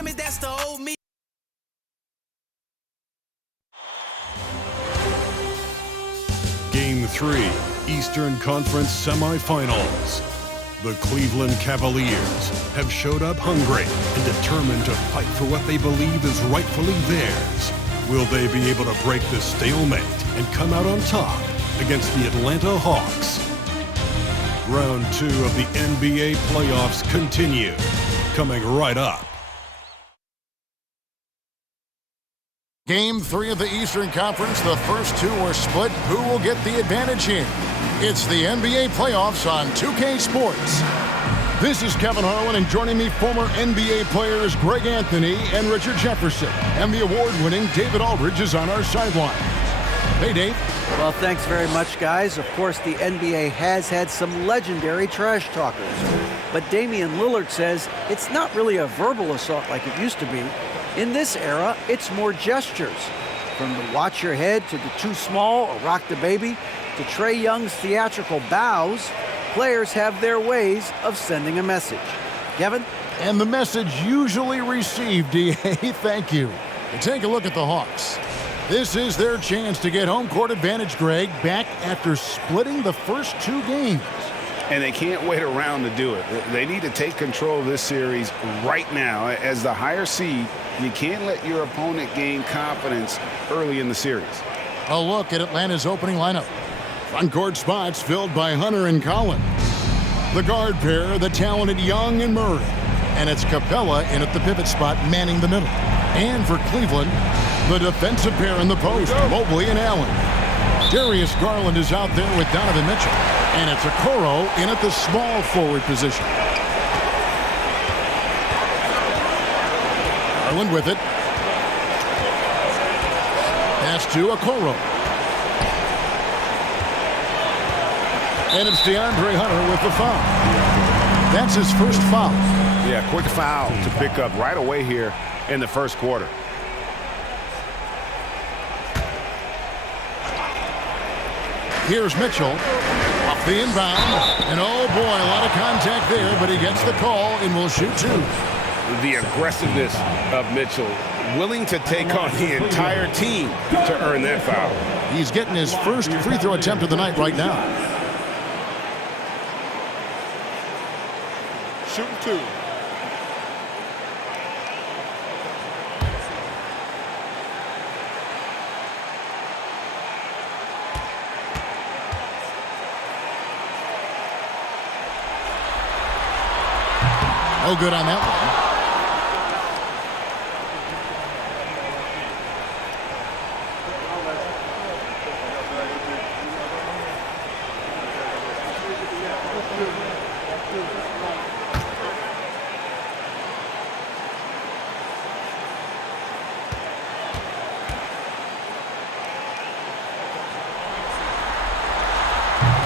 tell me that's the old me. Game 3, Eastern Conference Semifinals. The Cleveland Cavaliers have showed up hungry and determined to fight for what they believe is rightfully theirs. Will they be able to break the stalemate and come out on top against the Atlanta Hawks? Round 2 of the NBA playoffs continue, coming right up. Game 3 of the Eastern Conference. The first two are split. Who will get the advantage here? It's the NBA playoffs on 2K Sports. This is Kevin Harlan, and joining me, former NBA players Greg Anthony and Richard Jefferson. And the award-winning David Aldridge is on our sideline. Hey, Dave. Well, thanks very much, guys. Of course, the NBA has had some legendary trash talkers. But Damian Lillard says it's not really a verbal assault like it used to be. In this era, it's more gestures. From the watch your head to the too small or rock the baby to Trae Young's theatrical bows, players have their ways of sending a message. Kevin? And the message usually received, DA, thank you. Take a look at the Hawks. This is their chance to get home court advantage, Greg, back after splitting the first two games. And they can't wait around to do it. They need to take control of this series right now. As the higher seed, you can't let your opponent gain confidence early in the series. A look at Atlanta's opening lineup. Front court spots filled by Hunter and Collins. The guard pair, the talented Young and Murray. And it's Capella in at the pivot spot, manning the middle. And for Cleveland, the defensive pair in the post, Mobley and Allen. Darius Garland is out there with Donovan Mitchell. And it's Okoro in at the small forward position. Garland with it. Pass to Okoro. And it's DeAndre Hunter with the foul. That's his first foul. Yeah, quick foul to pick up right away here in the first quarter. Here's Mitchell. Off the inbound. And oh boy, a lot of contact there, but he gets the call and will shoot two. The aggressiveness of Mitchell, willing to take on the entire team to earn that foul. He's getting his first free throw attempt of the night right now. Shooting two. No good on that one.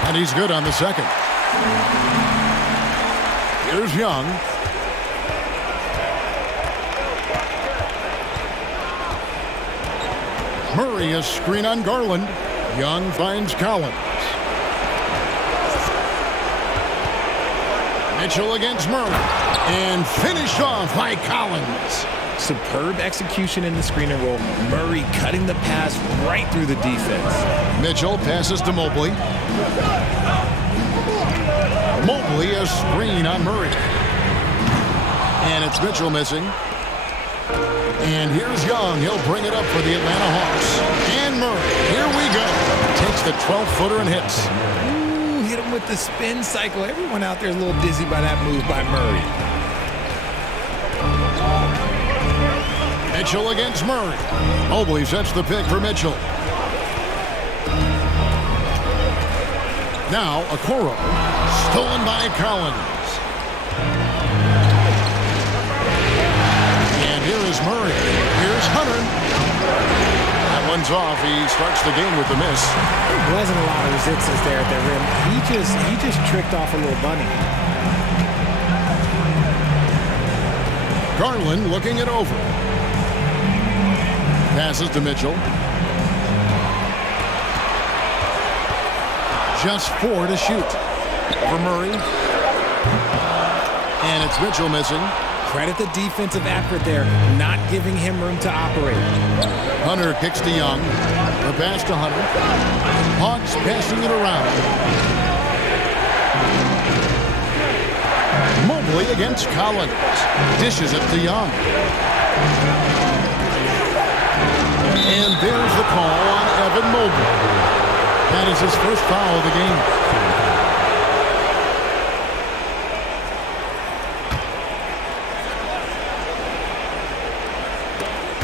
And he's good on the second. Here's Young. Murray, a screen on Garland. Young finds Collins. Mitchell against Murray. And finished off by Collins. Superb execution in the screen and roll. Murray cutting the pass right through the defense. Mitchell passes to Mobley. Mobley, a screen on Murray. And it's Mitchell missing. And here's Young. He'll bring it up for the Atlanta Hawks. And Murray, here we go. Takes the 12-footer and hits. Ooh, hit him with the spin cycle. Everyone out there is a little dizzy by that move by Murray. Mitchell against Murray. Mobley sets the pick for Mitchell. Now, Okoro. Stolen by Collins. And here is Murray. Here's Hunter. That one's off. He starts the game with the miss. There wasn't a lot of resistance there at the rim. He just tricked off a little bunny. Garland looking it over. Passes to Mitchell. Just 4 to shoot. For Murray. And it's Mitchell missing. Credit the defensive effort there, not giving him room to operate. Hunter kicks to Young. The pass to Hunter. Hawks passing it around. Mobley against Collins. Dishes it to Young. And there's the call on Evan Mobley. That is his first foul of the game.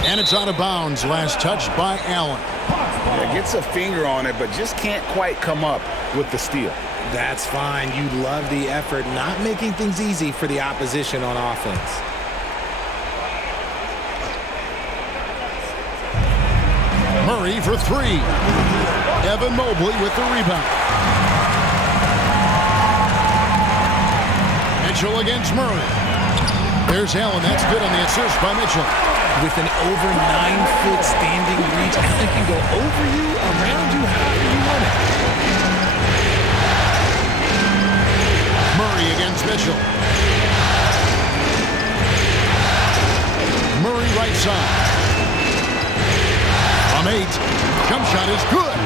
And it's out of bounds. Last touch by Allen. Yeah, gets a finger on it, but just can't quite come up with the steal. That's fine. You love the effort, not making things easy for the opposition on offense. Murray for three. Evan Mobley with the rebound. Mitchell against Murray. There's Allen. That's good on the assist by Mitchell. With an over 9-foot standing reach, Allen can go over you, around you, however you want it. Murray against Mitchell. Murray right side. From 8. Jump shot is good.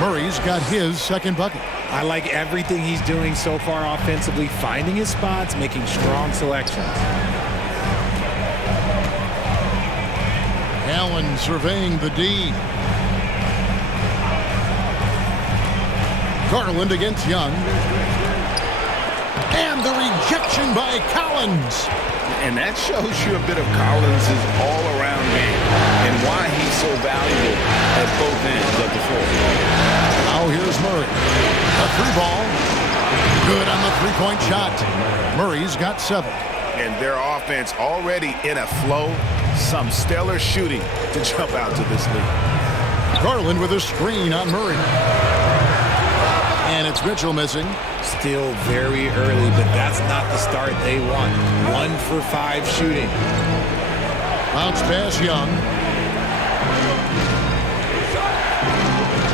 Murray's got his second bucket. I like everything he's doing so far offensively, finding his spots, making strong selections. Allen surveying the D. Garland against Young. And the rejection by Collins. And that shows you a bit of Collins' all-around game and why he's so valuable at both ends of the floor. Now here's Murray. A three ball. Good on the three-point shot. Murray's got 7. And their offense already in a flow. Some stellar shooting to jump out to this lead. Garland with a screen on Murray. And it's Mitchell missing. Still very early, but that's not the start they want. 1 for 5 shooting. Bounce pass Young.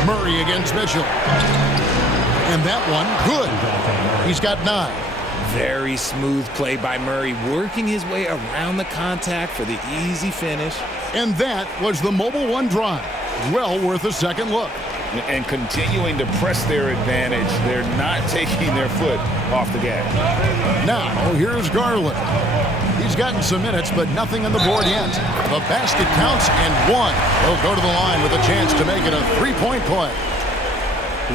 Murray against Mitchell. And that one, good. He's got 9. Very smooth play by Murray, working his way around the contact for the easy finish. And that was the Mobile One drive. Well worth a second look. And continuing to press their advantage. They're not taking their foot off the gas. Now, here's Garland. He's gotten some minutes, but nothing on the board yet. The basket counts and 1. He'll go to the line with a chance to make it a three-point play.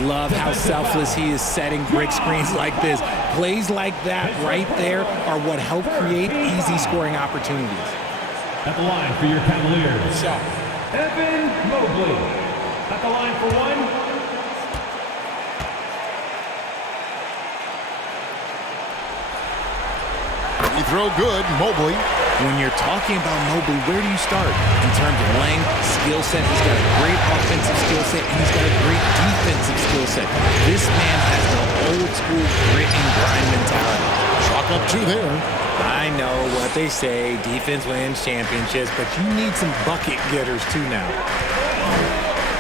Love how selfless he is setting brick screens like this. Plays like that right there are what help create easy scoring opportunities. At the line for your Cavaliers, Evan Mobley. At the line for 1. He throw good, Mobley. When you're talking about Mobley, where do you start? In terms of length, skill set, he's got a great offensive skill set, and he's got a great defensive skill set. This man has the old school grit and grind mentality. Chalk up 2 there. I know what they say, defense wins championships, but you need some bucket getters too now.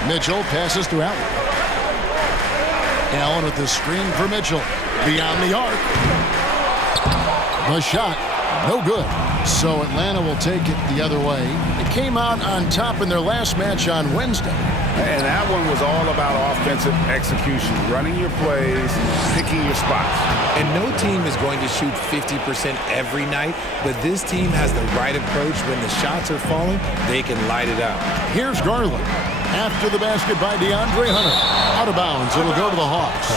Mitchell passes to Allen. Allen with the screen for Mitchell. Beyond the arc. The shot, no good. So Atlanta will take it the other way. They came out on top in their last match on Wednesday. And that one was all about offensive execution, running your plays, picking your spots. And no team is going to shoot 50% every night, but this team has the right approach. When the shots are falling, they can light it up. Here's Garland. After the basket by DeAndre Hunter. Out of bounds, it'll go to the Hawks.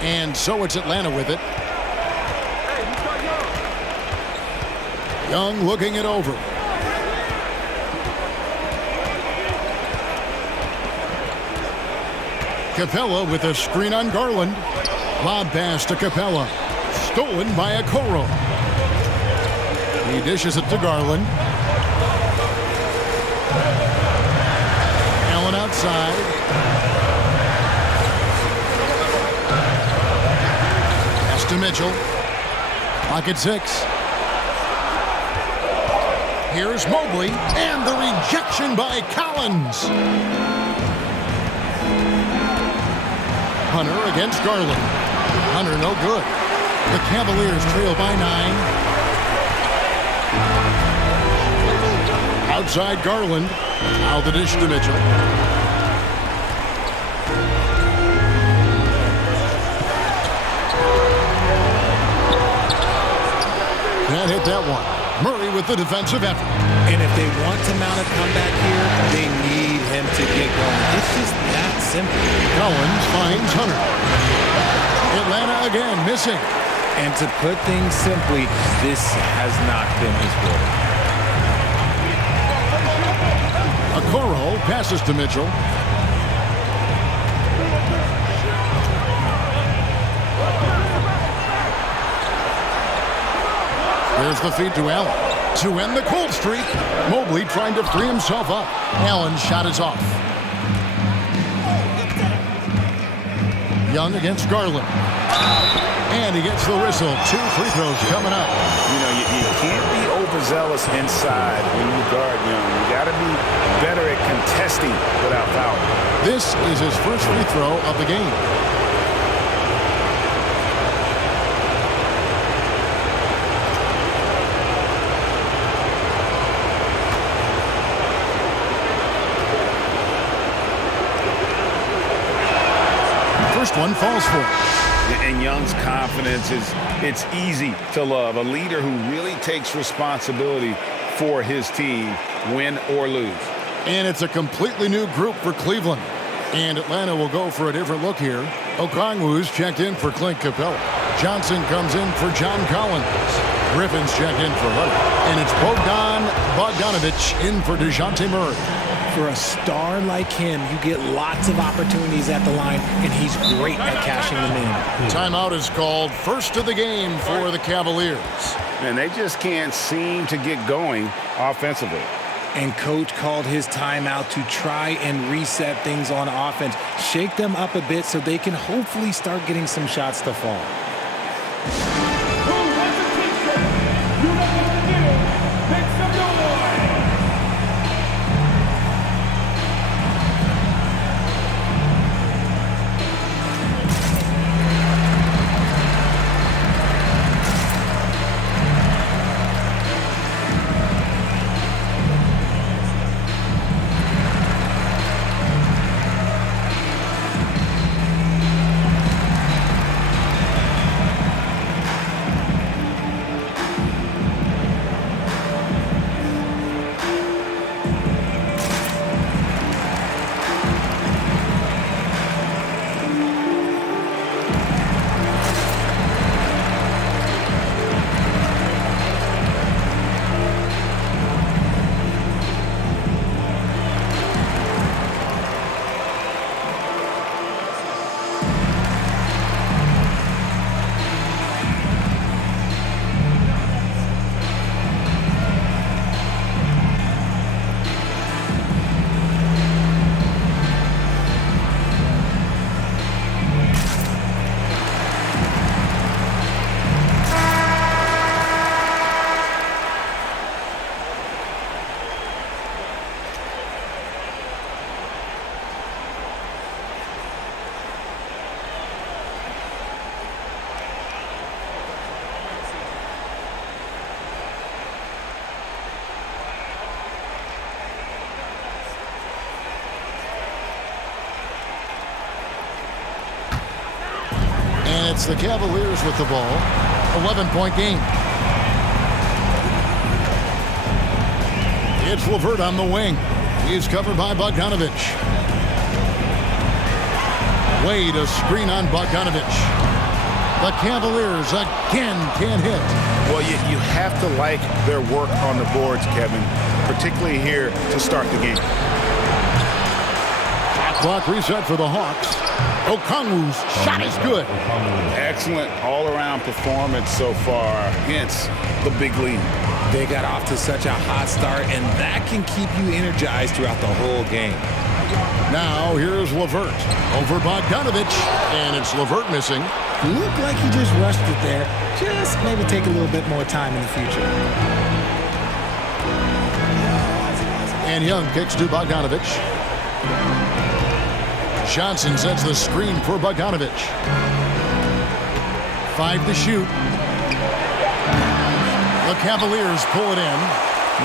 And so it's Atlanta with it. Young looking it over. Capella with a screen on Garland. Lob pass to Capella. Stolen by Okoro. He dishes it to Garland. Allen outside. Pass to Mitchell. Pocket 6. Here's Mobley, and the rejection by Collins. Hunter against Garland. Hunter no good. The Cavaliers trail by 9. Outside Garland. Now the dish to Mitchell. Can't hit that one. Murray with the defensive effort. And if they want to mount a comeback here, they need him to get going. It's just that simple. Collins finds Hunter. Atlanta again missing. And to put things simply, this has not been his quarter. Okoro passes to Mitchell. There's the feed to Allen. To end the cold streak, Mobley trying to free himself up. Allen's shot is off. Young against Garland. And he gets the whistle. 2 free throws coming up. You know, you can't be overzealous inside when you guard Young. You got to be better at contesting without fouling. This is his first free throw of the game. First one falls for him. And Young's confidence it's easy to love. A leader who really takes responsibility for his team, win or lose. And it's a completely new group for Cleveland. And Atlanta will go for a different look here. Okongwu's checked in for Clint Capella. Johnson comes in for John Collins. Griffin's checked in for Hunter. And it's Bogdanovich in for DeJounte Murray. For a star like him, you get lots of opportunities at the line, and he's great at cashing them in. Timeout is called. First of the game for the Cavaliers. And they just can't seem to get going offensively. And coach called his timeout to try and reset things on offense. Shake them up a bit so they can hopefully start getting some shots to fall. It's the Cavaliers with the ball. 11-point game. It's LeVert on the wing. He's covered by Bogdanovich. Wade a screen on Bogdanovich. The Cavaliers again can't hit. Well, you have to like their work on the boards, Kevin, particularly here to start the game. Shot clock reset for the Hawks. Okongwu's shot is good. Excellent all-around performance so far against the big lead. They got off to such a hot start, and that can keep you energized throughout the whole game. Now here's LeVert over Bogdanovich, and it's LeVert missing. Looked like he just rushed it there. Just maybe take a little bit more time in the future. And Young kicks to Bogdanovich. Johnson sets the screen for Bogdanovic. 5 to shoot. The Cavaliers pull it in.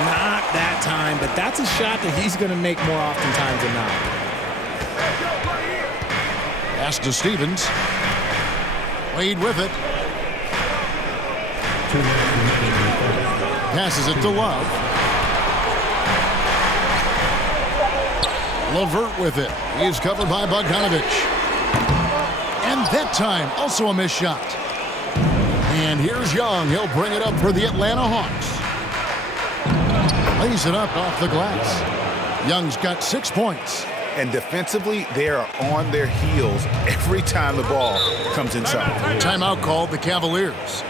Not that time, but that's a shot that he's going to make more oftentimes than not. Pass to Stevens. Wade with it. Passes it to Love. LeVert with it. He's covered by Bogdanovic. And that time, also a missed shot. And here's Young. He'll bring it up for the Atlanta Hawks. Lays it up off the glass. Young's got 6 points. And defensively, they are on their heels every time the ball comes inside. Timeout called the Cavaliers.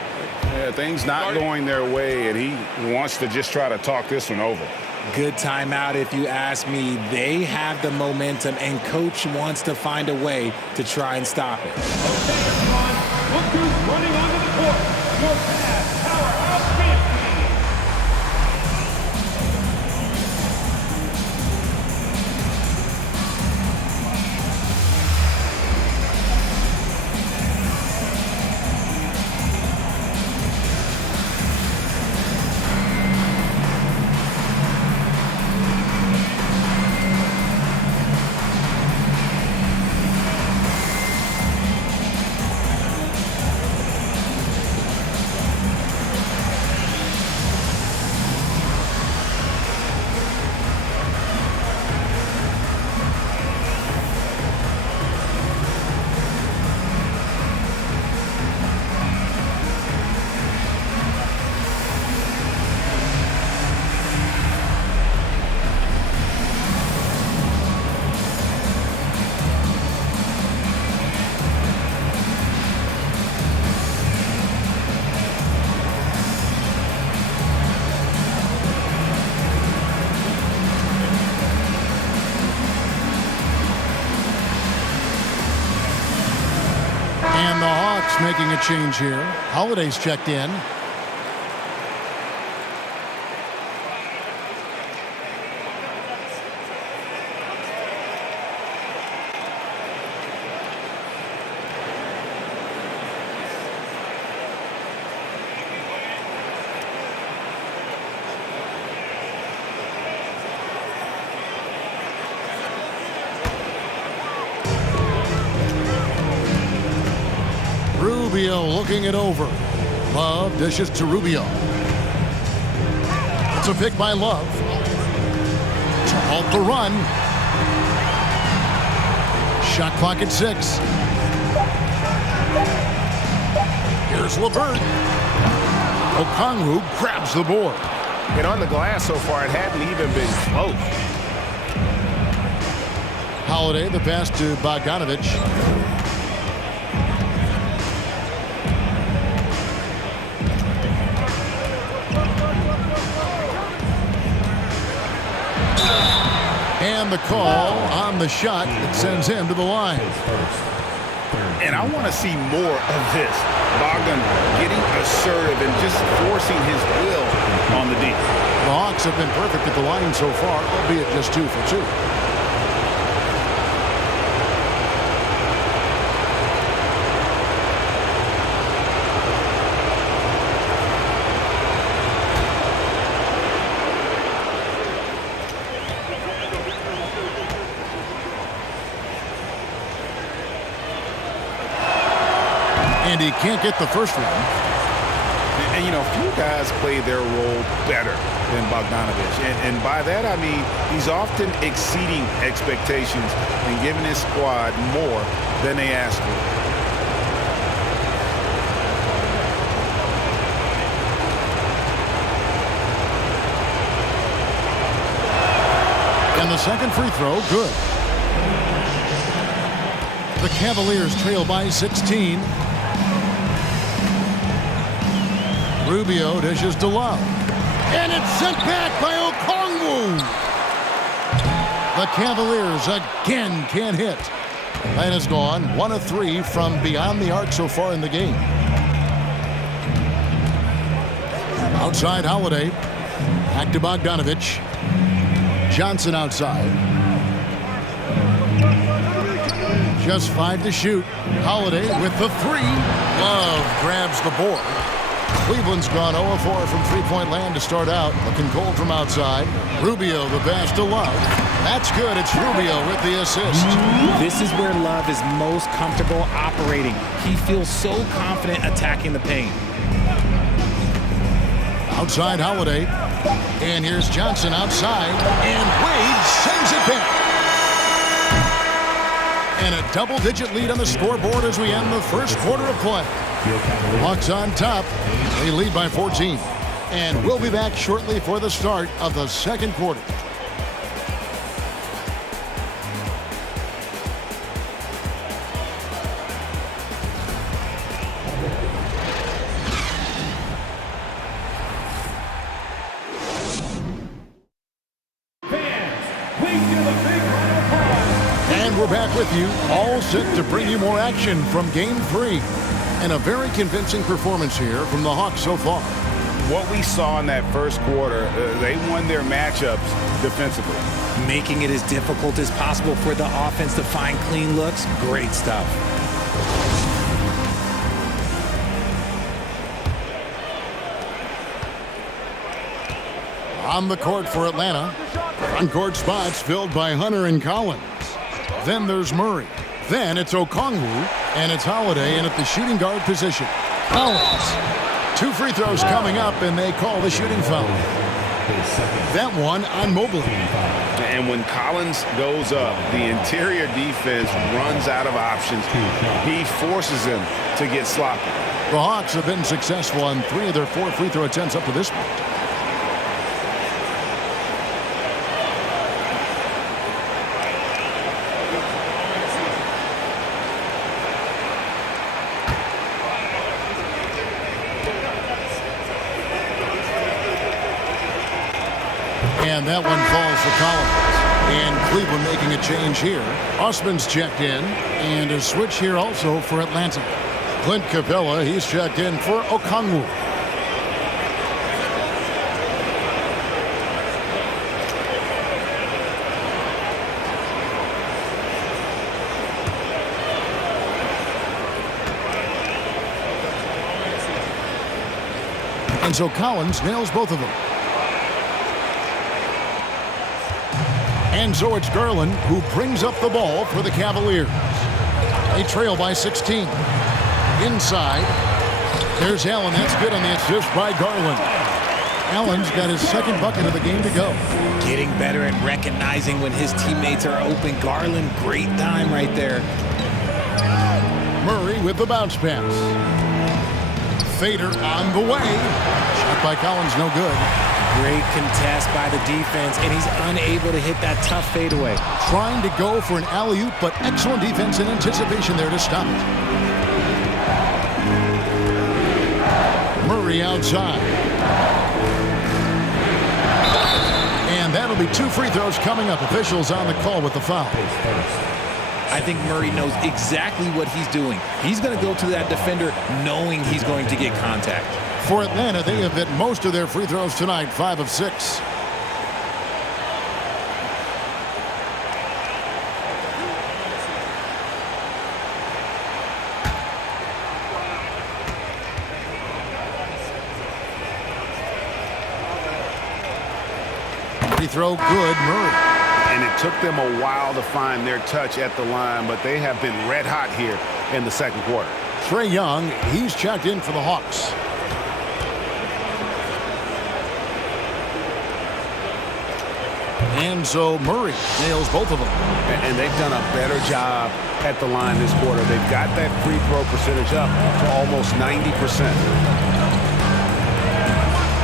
Yeah, things not going their way, and he wants to just try to talk this one over. Good timeout if you ask me. They have the momentum, and Coach wants to find a way to try and stop it. Okay, everyone, look who's running onto the court. Your past powerhouse champion. And the Hawks making a change here. Holiday's checked in. Rubio looking it over. Love dishes to Rubio. It's a pick by Love. To halt the run. Shot clock at 6. Here's LeVert. Okongwu grabs the board. And on the glass so far, it hadn't even been close. Holiday, the pass to Bogdanovic. And the call on the shot that sends him to the line. And I want to see more of this. Bogdan getting assertive and just forcing his will on the D. The Hawks have been perfect at the line so far, albeit just 2 for 2. And he can't get the first one. And, you know, few guys play their role better than Bogdanovic. And by that, I mean he's often exceeding expectations and giving his squad more than they asked for. And the second free throw, good. The Cavaliers trail by 16. Rubio dishes to Love. And it's sent back by Okongwu. The Cavaliers again can't hit. Atlanta's gone 1 of 3 from beyond the arc so far in the game. Outside Holiday. Back to Bogdanovic. Johnson outside. Just 5 to shoot. Holiday with the 3. Love grabs the board. Cleveland's gone 0-4 from three-point land to start out. Looking cold from outside. Rubio the pass to Love. That's good. It's Rubio with the assist. This is where Love is most comfortable operating. He feels so confident attacking the paint. Outside Holiday. And here's Johnson outside. And Wade sends it back. And a double-digit lead on the scoreboard as we end the first quarter of play. Hawks on top. They lead by 14. And we'll be back shortly for the start of the second quarter. We're back with you, all set to bring you more action from Game 3. And a very convincing performance here from the Hawks so far. What we saw in that first quarter, they won their matchups defensively. Making it as difficult as possible for the offense to find clean looks. Great stuff. On the court for Atlanta. Front court spots filled by Hunter and Collins. Then there's Murray. Then it's Okongwu, and it's Holiday in at the shooting guard position. Collins. 2 free throws coming up, and they call the shooting foul. That one on Mobley. And when Collins goes up, the interior defense runs out of options. He forces him to get sloppy. The Hawks have been successful on 3 of their 4 free throw attempts up to this point. And that one falls for Collins. And Cleveland making a change here. Osman's checked in. And a switch here also for Atlanta. Clint Capella, he's checked in for Okongwu. And so Collins nails both of them. And so it's Garland who brings up the ball for the Cavaliers. They trail by 16. Inside. There's Allen. That's good on the assist by Garland. Allen's got his second bucket of the game to go. Getting better at recognizing when his teammates are open. Garland, great time right there. Murray with the bounce pass. Fader on the way. Shot by Collins, no good. Great contest by the defense, and he's unable to hit that tough fadeaway. Trying to go for an alley-oop, but excellent defense and anticipation there to stop it. Murray outside. And that'll be 2 free throws coming up. Officials on the call with the foul. I think Murray knows exactly what he's doing. He's going to go to that defender knowing he's going to get contact. For Atlanta, they have hit most of their free throws tonight, 5 of 6. Free throw good, Murray. And it took them a while to find their touch at the line, but they have been red hot here in the second quarter. Trae Young, he's checked in for the Hawks. And so Murray nails both of them. And they've done a better job at the line this quarter. They've got that free throw percentage up to almost 90%.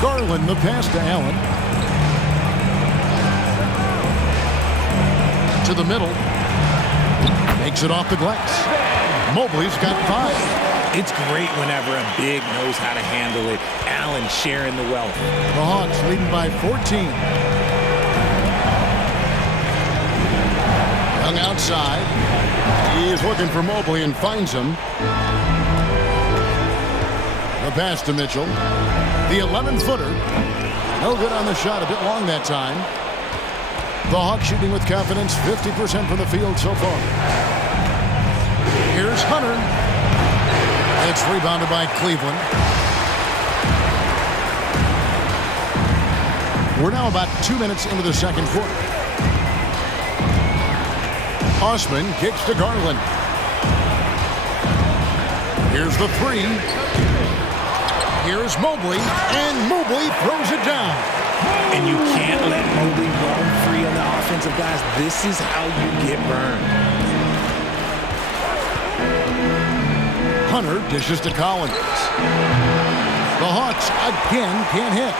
Garland, the pass to Allen. To the middle. Makes it off the glass. Mobley's got 5. It's great whenever a big knows how to handle it. Allen sharing the wealth. The Hawks leading by 14. Young outside. He's looking for Mobley and finds him. The pass to Mitchell. The 11-footer. No good on the shot. A bit long that time. The Hawks shooting with confidence. 50% from the field so far. Hunter. It's rebounded by Cleveland. We're now about 2 minutes into the second quarter. Osman kicks to Garland. Here's the three. Here's Mobley, and Mobley throws it down. And you can't let Mobley roam free on the offensive guys. This is how you get burned. Hunter dishes to Collins. The Hawks again can't hit.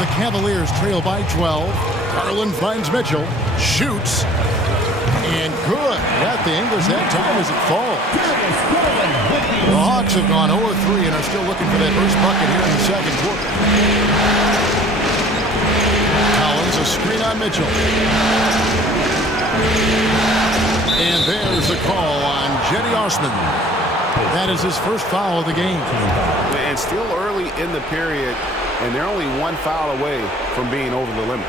The Cavaliers trail by 12. Garland finds Mitchell, shoots, and good. Got the English that time as it falls. The Hawks have gone 0-3 and are still looking for that first bucket here in the second quarter. Collins, a screen on Mitchell. And there's the call on Cedi Osman. That is his first foul of the game. And still early in the period, and they're only one foul away from being over the limit.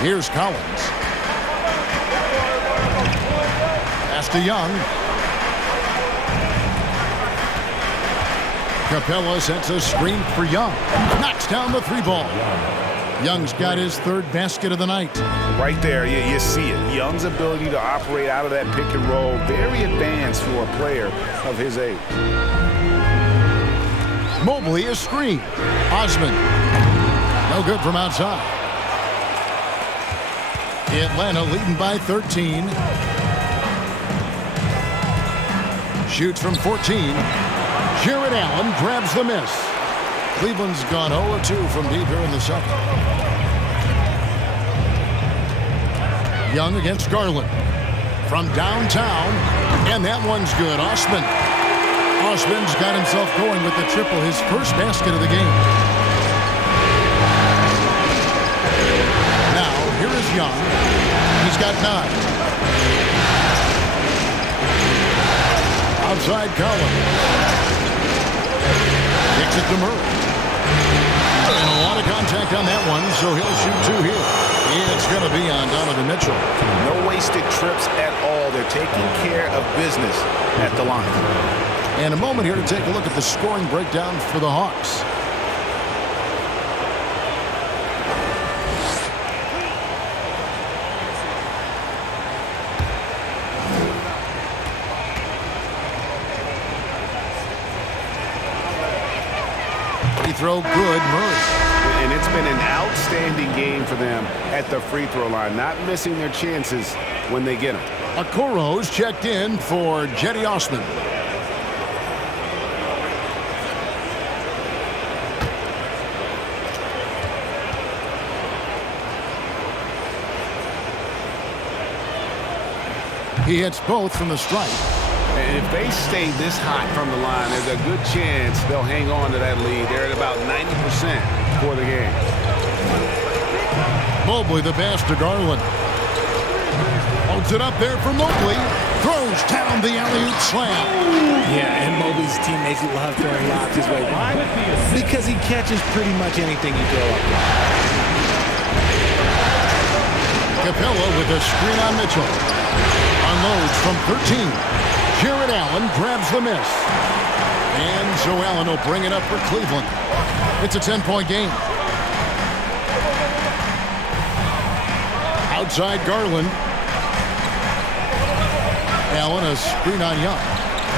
Here's Collins. Pass to Young. Capella sets a screen for Young. Knocks down the three ball. Young's got his third basket of the night. Right there, you see it. Young's ability to operate out of that pick and roll, very advanced for a player of his age. Mobley is screened. Osman. No good from outside. Atlanta leading by 13. Shoots from 14. Jared Allen grabs the miss. Cleveland's gone 0-2 from deep here in the second. Young against Garland. From downtown. And that one's good. Osman's got himself going with the triple, his first basket of the game. Now, here is Young. He's got 9. Outside Collins. Kicks it to Murray. And a lot of contact on that one, so he'll shoot 2 here. It's going to be on Donovan Mitchell. No wasted trips at all. They're taking care of business at the line. And a moment here to take a look at the scoring breakdown for the Hawks. Free throw good, Murray. And it's been an outstanding game for them at the free throw line, not missing their chances when they get them. Okoro's checked in for Cedi Osman. He hits both from the stripe. And if they stay this hot from the line, there's a good chance they'll hang on to that lead. They're at about 90% for the game. Mobley the pass to Garland. Holds it up there for Mobley. Throws down the alley-oop slam. Yeah, and Mobley's teammates love throwing lobs his way. Why? Because he catches pretty much anything you throw up there. Capella with a screen on Mitchell. Unloads from 13. Jared Allen grabs the miss. And so Allen will bring it up for Cleveland. It's a 10-point game. Outside Garland. Allen a screen on Young.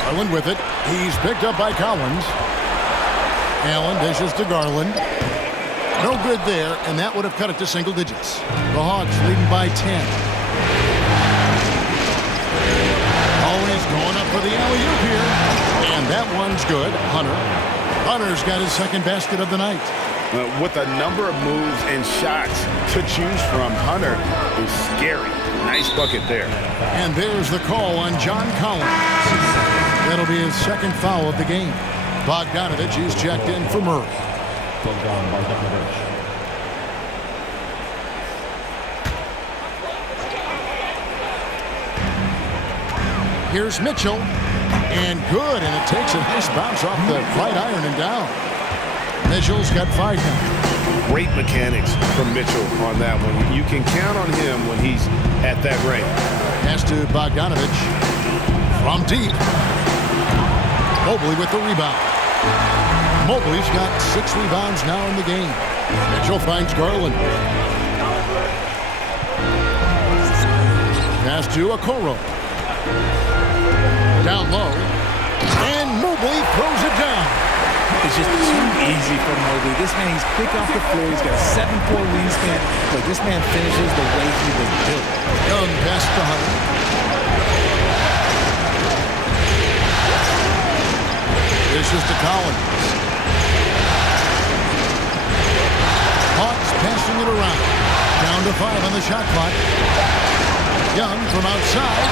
Garland with it. He's picked up by Collins. Allen dishes to Garland. No good there, and that would have cut it to single digits. The Hawks leading by 10. Always going up for the alley-oop here. And that one's good. Hunter's got his second basket of the night. With a number of moves and shots to choose from, Hunter is scary. Nice bucket there. And there's the call on John Collins. That'll be his second foul of the game. Bogdanovich is checked in for Murray. Here's Mitchell. And good, and it takes a nice bounce off the right iron and down. Mitchell's got 5 now. Great mechanics from Mitchell on that one. You can count on him when he's at that range. Pass to Bogdanovich from deep. Mobley with the rebound. Mobley's got 6 rebounds now in the game. Mitchell finds Garland. Pass to Okoro. Down low. And Mobley throws it down. It's just too easy for Mobley. This man, he's quick off the floor. He's got a 7'4" wingspan. But this man finishes the way he was built. Young pass to Hunter. This is to Collins. Hawks passing it around. Down to 5 on the shot clock. Young from outside.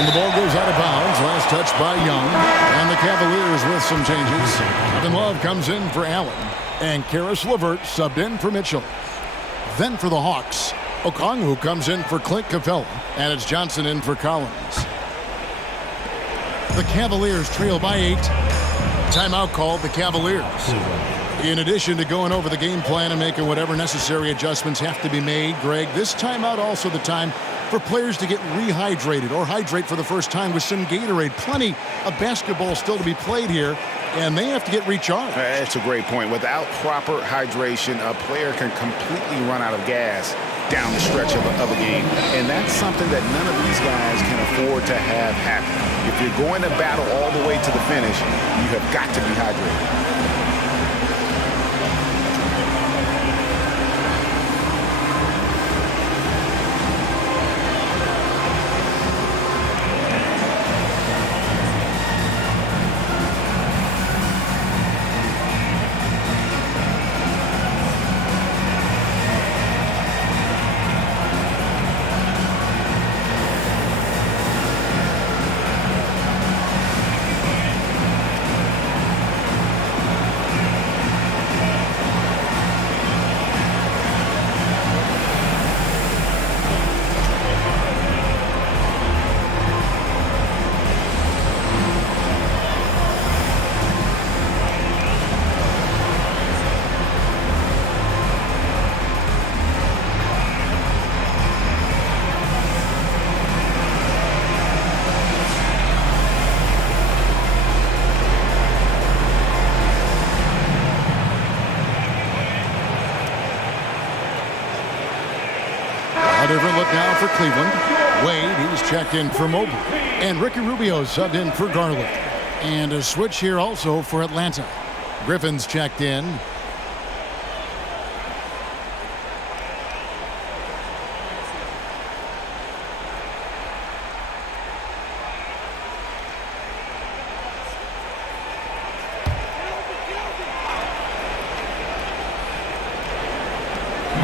And the ball goes out of bounds. Last touch by Young. And the Cavaliers with some changes. Kevin Love comes in for Allen. And Karis LeVert subbed in for Mitchell. Then for the Hawks, Okongwu comes in for Clint Capella. And it's Johnson in for Collins. The Cavaliers trail by 8. Timeout called the Cavaliers. In addition to going over the game plan and making whatever necessary adjustments have to be made, Greg, this timeout also the time for players to get rehydrated or hydrate for the first time with some Gatorade. Plenty of basketball still to be played here, and they have to get recharged. That's a great point. Without proper hydration, a player can completely run out of gas down the stretch of a game. And that's something that none of these guys can afford to have happen. If you're going to battle all the way to the finish, you have got to be hydrated. Different look now for Cleveland. Wade, he's checked in for Mobley. And Ricky Rubio subbed in for Garland. And a switch here also for Atlanta. Griffin's checked in.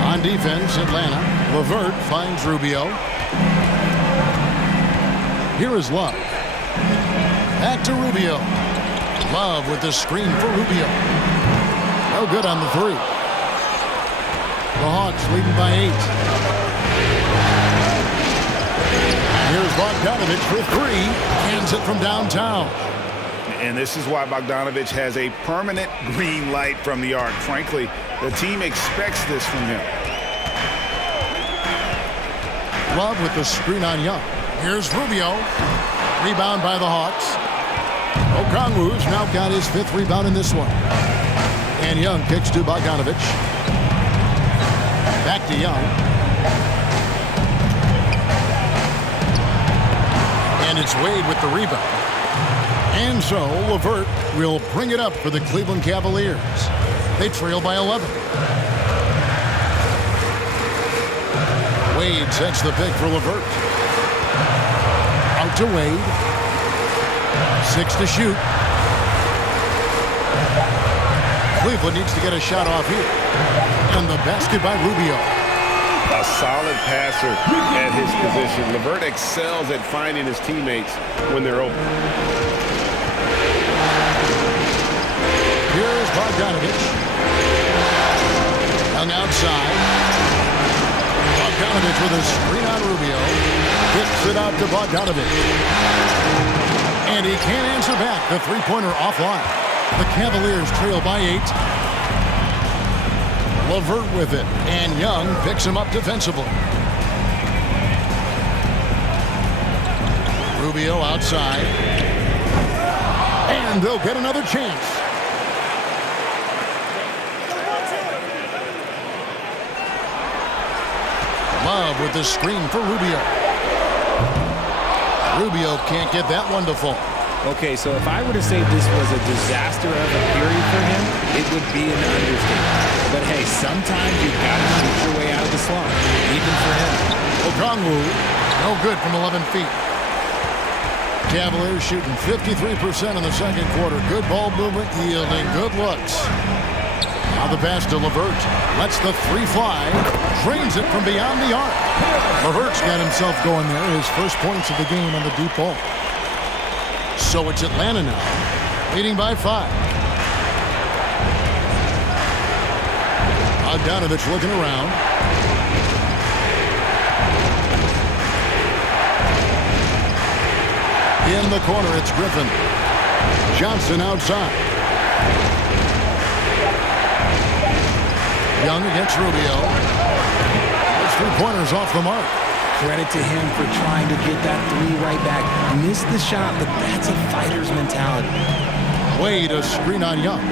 On defense, Atlanta. LeVert finds Rubio. Here is Love. Back to Rubio. Love with the screen for Rubio. No good on the 3. The Hawks leading by 8. Here's Bogdanovich for 3. Hands it from downtown. And this is why Bogdanovich has a permanent green light from the arc. Frankly, the team expects this from him. Love with the screen on Young. Here's Rubio. Rebound by the Hawks. Okongwu's now got his 5th rebound in this one. And Young kicks to Bogdanovich. Back to Young. And it's Wade with the rebound. And so LeVert will bring it up for the Cleveland Cavaliers. They trail by 11. Wade sets the pick for LeVert. Out to Wade. 6 to shoot. Cleveland needs to get a shot off here. And the basket by Rubio. A solid passer at his position. LeVert excels at finding his teammates when they're open. Here's Bogdanovich. Young outside. Bogdanovich with a screen on Rubio. Kicks it out to Bogdanovich. And he can't answer back. The three-pointer offline. The Cavaliers trail by 8. LeVert with it, and Young picks him up defensively. Rubio outside. And they'll get another chance. Love with the screen for Rubio. Rubio can't get that one to fall. Okay, so if I were to say this was a disaster of a period for him, it would be an understatement. But hey, sometimes you've got to shoot your way out of the slump, even for him. Okongwu, no good from 11 feet. Cavaliers shooting 53% in the second quarter. Good ball movement, yielding good looks. Now the pass to LeVert. Lets the three fly. Drains it from beyond the arc. LeVert's got himself going there. His first points of the game on the deep ball. So it's Atlanta now, leading by 5. Bogdanovich looking around. In the corner, it's Griffin. Johnson outside. Young against Rubio. Those 3-pointers off the mark. Credit to him for trying to get that 3 right back. Missed the shot, but that's a fighter's mentality. Wade a screen on Young.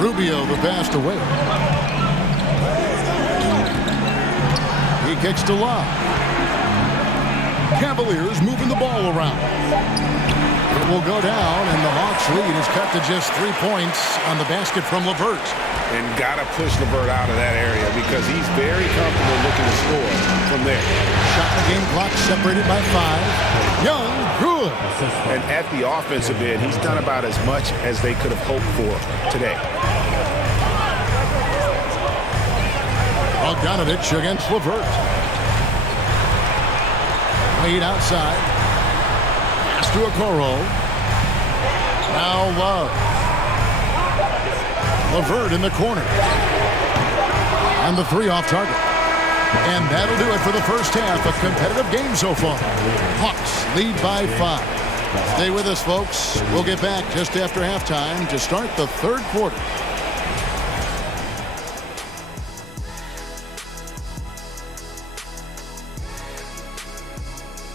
Rubio the pass to Wade. He kicks to Love. Cavaliers moving the ball around. It will go down, and the Hawks lead is cut to just 3 points on the basket from LeVert. And got to push LeVert out of that area because he's very comfortable looking to score from there. Shot the game clock separated by 5. Young, good. And at the offensive end, he's done about as much as they could have hoped for today. Bogdanovich against LeVert. Wade outside. Pass to Okoro. Now Love. LeVert in the corner. And the 3 off target. And that'll do it for the first half. A competitive game so far. Hawks lead by 5. Stay with us, folks. We'll get back just after halftime to start the third quarter.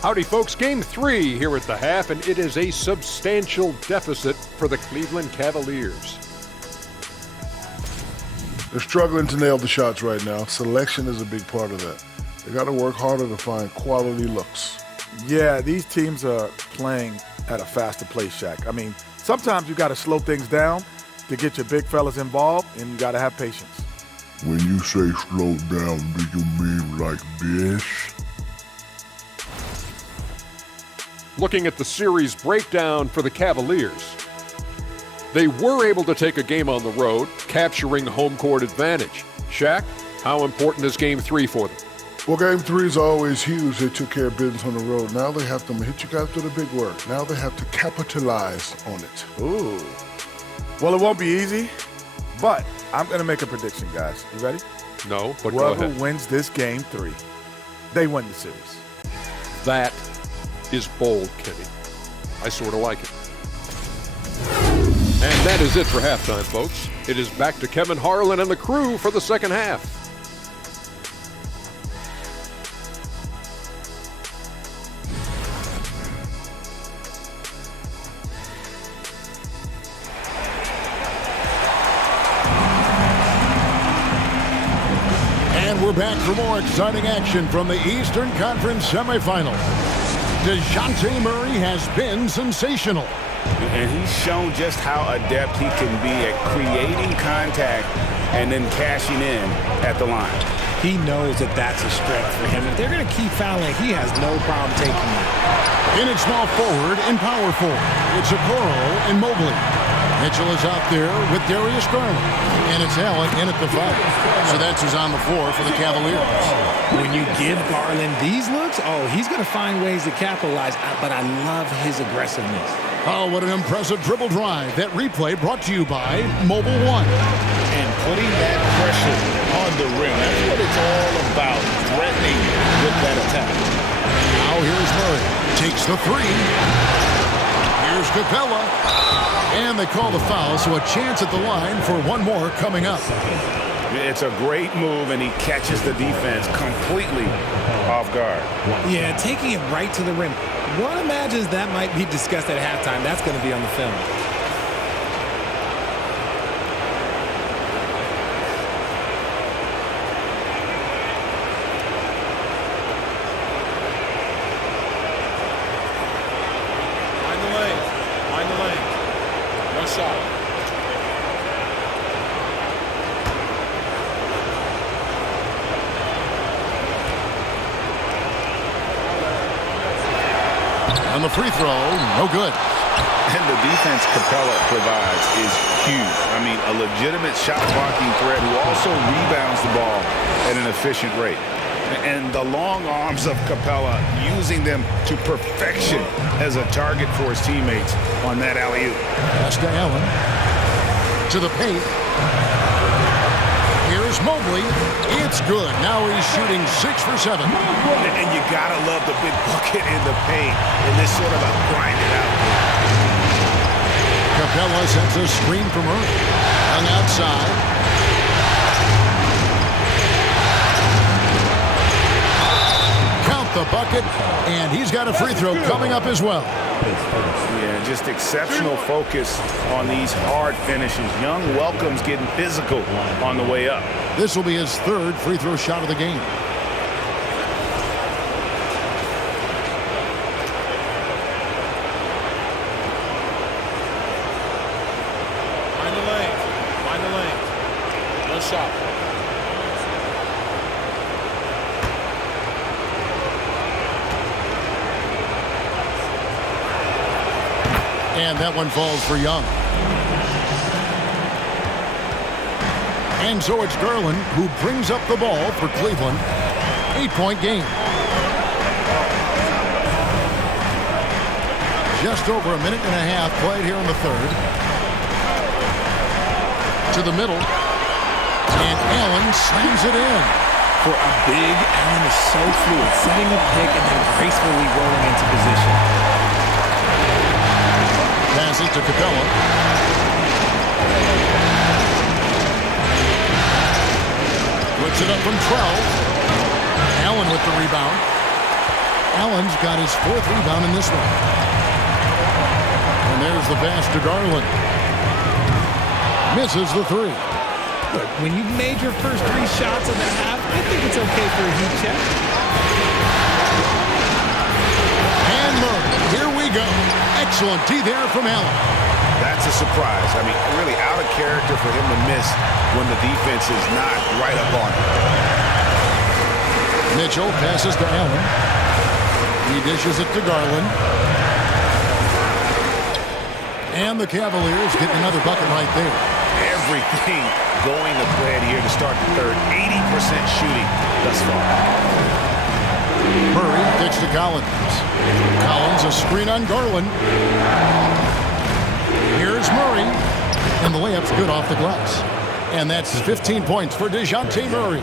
Howdy, folks. Game 3 here at the half, and it is a substantial deficit for the Cleveland Cavaliers. They're struggling to nail the shots right now. Selection is a big part of that. They got to work harder to find quality looks. Yeah, these teams are playing at a faster pace, Shaq. I mean, sometimes you got to slow things down to get your big fellas involved, and you got to have patience. When you say slow down, do you mean like this? Looking at the series breakdown for the Cavaliers, they were able to take a game on the road, capturing home court advantage. Shaq, how important is Game 3 for them? Well, Game 3 is always huge. They took care of business on the road. Now they have to hit you guys with a big word. Now they have to capitalize on it. Ooh. Well, it won't be easy, but I'm going to make a prediction, guys. You ready? No, but go Whoever ahead. wins this Game 3, they win the series. That is bold, Kenny. I sort of like it. And that is it for halftime, folks. It is back to Kevin Harlan and the crew for the second half. And we're back for more exciting action from the Eastern Conference semifinals. DeJounte Murray has been sensational. And he's shown just how adept he can be at creating contact and then cashing in at the line. He knows that that's a strength for him. If they're going to keep fouling, he has no problem taking it. In at small forward and power forward, it's Okoro and Mobley. Mitchell is out there with Darius Garland. And it's Allen in at the 5. So that's who's on the floor for the Cavaliers. When you give Garland these looks, he's going to find ways to capitalize. But I love his aggressiveness. Oh, what an impressive dribble drive. That replay brought to you by Mobile One. And putting that pressure on the rim. That's what it's all about, threatening with that attack. Now here's Murray. Takes the 3. Here's Capella. And they call the foul, so a chance at the line for one more coming up. It's a great move, and he catches the defense completely off guard. Yeah, taking it right to the rim. One imagines that might be discussed at halftime. That's going to be on the film. Find the lane. No shot. On the free throw, no good. And the defense Capella provides is huge. I mean, a legitimate shot blocking threat who also rebounds the ball at an efficient rate. And the long arms of Capella, using them to perfection as a target for his teammates on that alley-oop. Pass to Allen. To the paint. Here's Mobley. It's good. Now he's shooting 6 for 7. And you gotta love the big bucket in the paint in this sort of a grinded out. Capella sends a screen from Murray. Hung outside. Count the bucket, and he's got a free throw coming up as well. Yeah, just exceptional focus on these hard finishes. Young welcomes getting physical on the way up. This will be his 3rd free throw shot of the game. Find the lane. No shot. And that one falls for Young. And so it's Garland who brings up the ball for Cleveland. 8-point game. Just over a minute and a half played here in the 3rd. To the middle. And Allen slams it in. For a big, Allen is so fluid, setting a pick and then gracefully rolling into position. Pass it to Capella. Puts it up from 12. Allen with the rebound. Allen's got his 4th rebound in this one. And there's the pass to Garland. Misses the 3. Look, when you've made your first 3 shots of the half, I think it's okay for a heat check. And Murray, here we go. Excellent D there from Allen. That's a surprise. I mean, really out of character for him to miss when the defense is not right up on him. Mitchell passes to Allen. He dishes it to Garland. And the Cavaliers get another bucket right there. Everything going to plan here to start the 3rd. 80% shooting thus far. Murray kicks to Collins. Collins a screen on Garland. Here's Murray. And the layup's good off the glass. And that's 15 points for DeJounte Murray.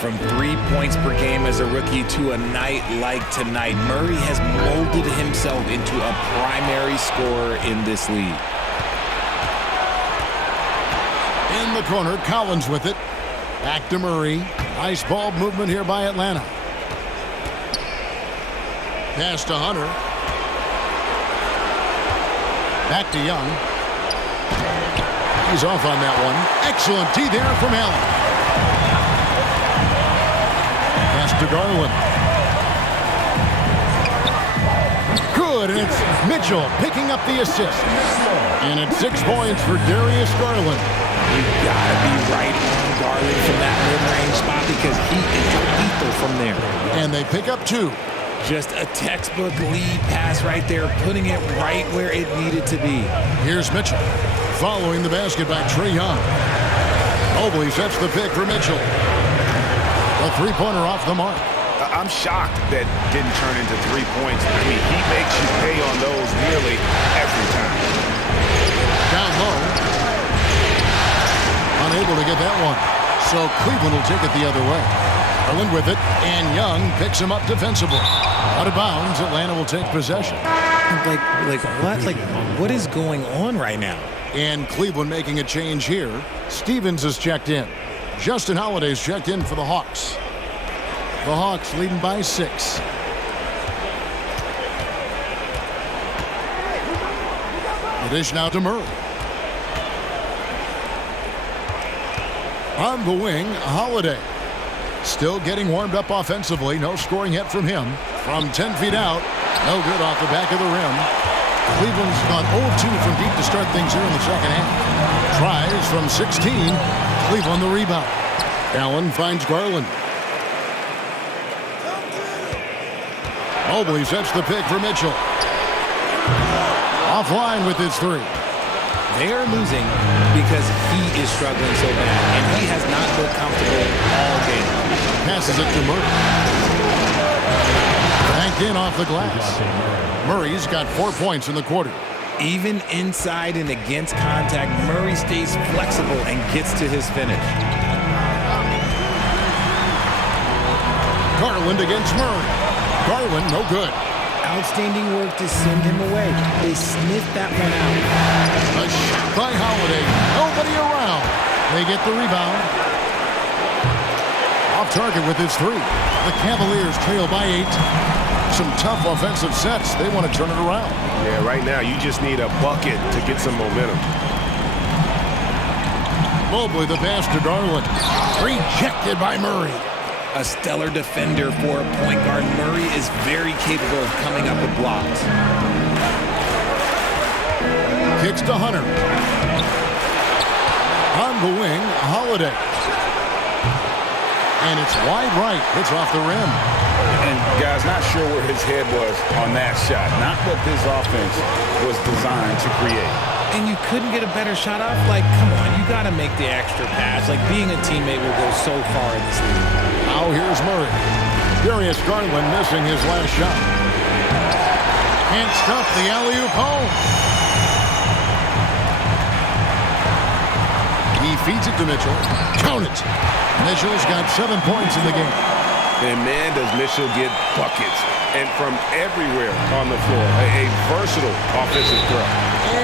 From 3 points per game as a rookie to a night like tonight, Murray has molded himself into a primary scorer in this league. In the corner, Collins with it. Back to Murray. Nice ball movement here by Atlanta. Pass to Hunter. Back to Young. He's off on that one. Excellent D there from Allen. Pass to Garland. Good, and it's Mitchell picking up the assist. And it's 6 points for Darius Garland. You've got to be right on Garland from that mid-range spot because he is lethal from there. And they pick up 2. Just a textbook lead pass right there, putting it right where it needed to be. Here's Mitchell, following the basket by Trae Young. Mobley sets the pick for Mitchell. A 3-pointer off the mark. I'm shocked that didn't turn into 3 points. I mean, he makes you pay on those nearly every time. Down low. Unable to get that one. So Cleveland will take it the other way. Garland with it, and Young picks him up defensively. Out of bounds, Atlanta will take possession. Like what? Like, what is going on right now? And Cleveland making a change here. Stevens is checked in. Justin Holiday's checked in for the Hawks. The Hawks leading by 6. The dish now to Murray. On the wing, Holiday. Still getting warmed up offensively. No scoring yet from him. From 10 feet out. No good off the back of the rim. Cleveland's gone 0-2 from deep to start things here in the second half. Tries from 16. Cleveland the rebound. Allen finds Garland. Mobley sets the pick for Mitchell. Offline with his 3. They are losing because he is struggling so bad, and he has not looked comfortable all game. Passes it to Murray. Banked in off the glass. Murray's got 4 points in the quarter. Even inside and against contact, Murray stays flexible and gets to his finish. Garland against Murray. Garland, no good. Outstanding work to send him away. They sniffed that one out. A shot by Holiday. Nobody around. They get the rebound. Off target with his 3. The Cavaliers trail by 8. Some tough offensive sets. They want to turn it around. Yeah, right now you just need a bucket to get some momentum. Mobley the pass to Garland. Rejected by Murray. A stellar defender for a point guard. Murray is very capable of coming up with blocks. Kicks to Hunter. On the wing, Holiday. And it's wide right. It's off the rim. And guys, not sure where his head was on that shot. Not what this offense was designed to create. And you couldn't get a better shot off? Like, come on, you got to make the extra pass. Like, being a teammate will go so far in this league. Now here's Murray. Darius Garland missing his last shot. Can't stop the alley-oop home. He feeds it to Mitchell. Count it. Mitchell's got 7 points in the game. And man, does Mitchell get buckets. And from everywhere on the floor. A versatile offensive threat.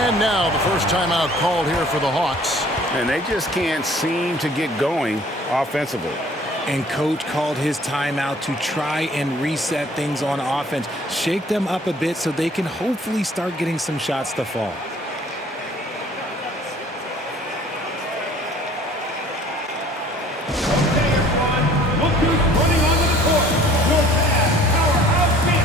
And now the first timeout called here for the Hawks. And they just can't seem to get going offensively. And coach called his timeout to try and reset things on offense. Shake them up a bit so they can hopefully start getting some shots to fall. Okay, everyone. Look who's running onto the court. Your bad powerhouse team.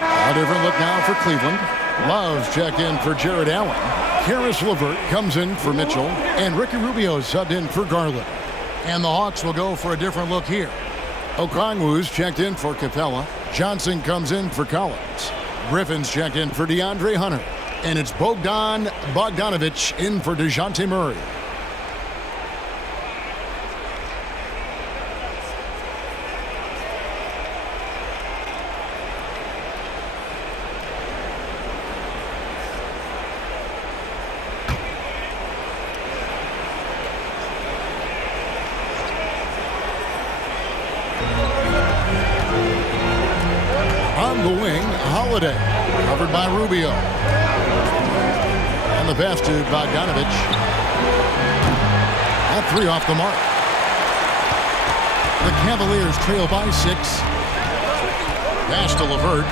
A different look now for Cleveland. Love's checked in for Jared Allen. Karis LeVert comes in for Mitchell. And Ricky Rubio subbed in for Garland. And the Hawks will go for a different look here. Okongwu's checked in for Capella. Johnson comes in for Collins. Griffin's checked in for DeAndre Hunter. And it's Bogdan Bogdanovic in for DeJounte Murray. On the wing, Holiday, covered by Rubio. And the pass to Bogdanovic. That three off the mark. The Cavaliers trail by 6. Pass to LeVert.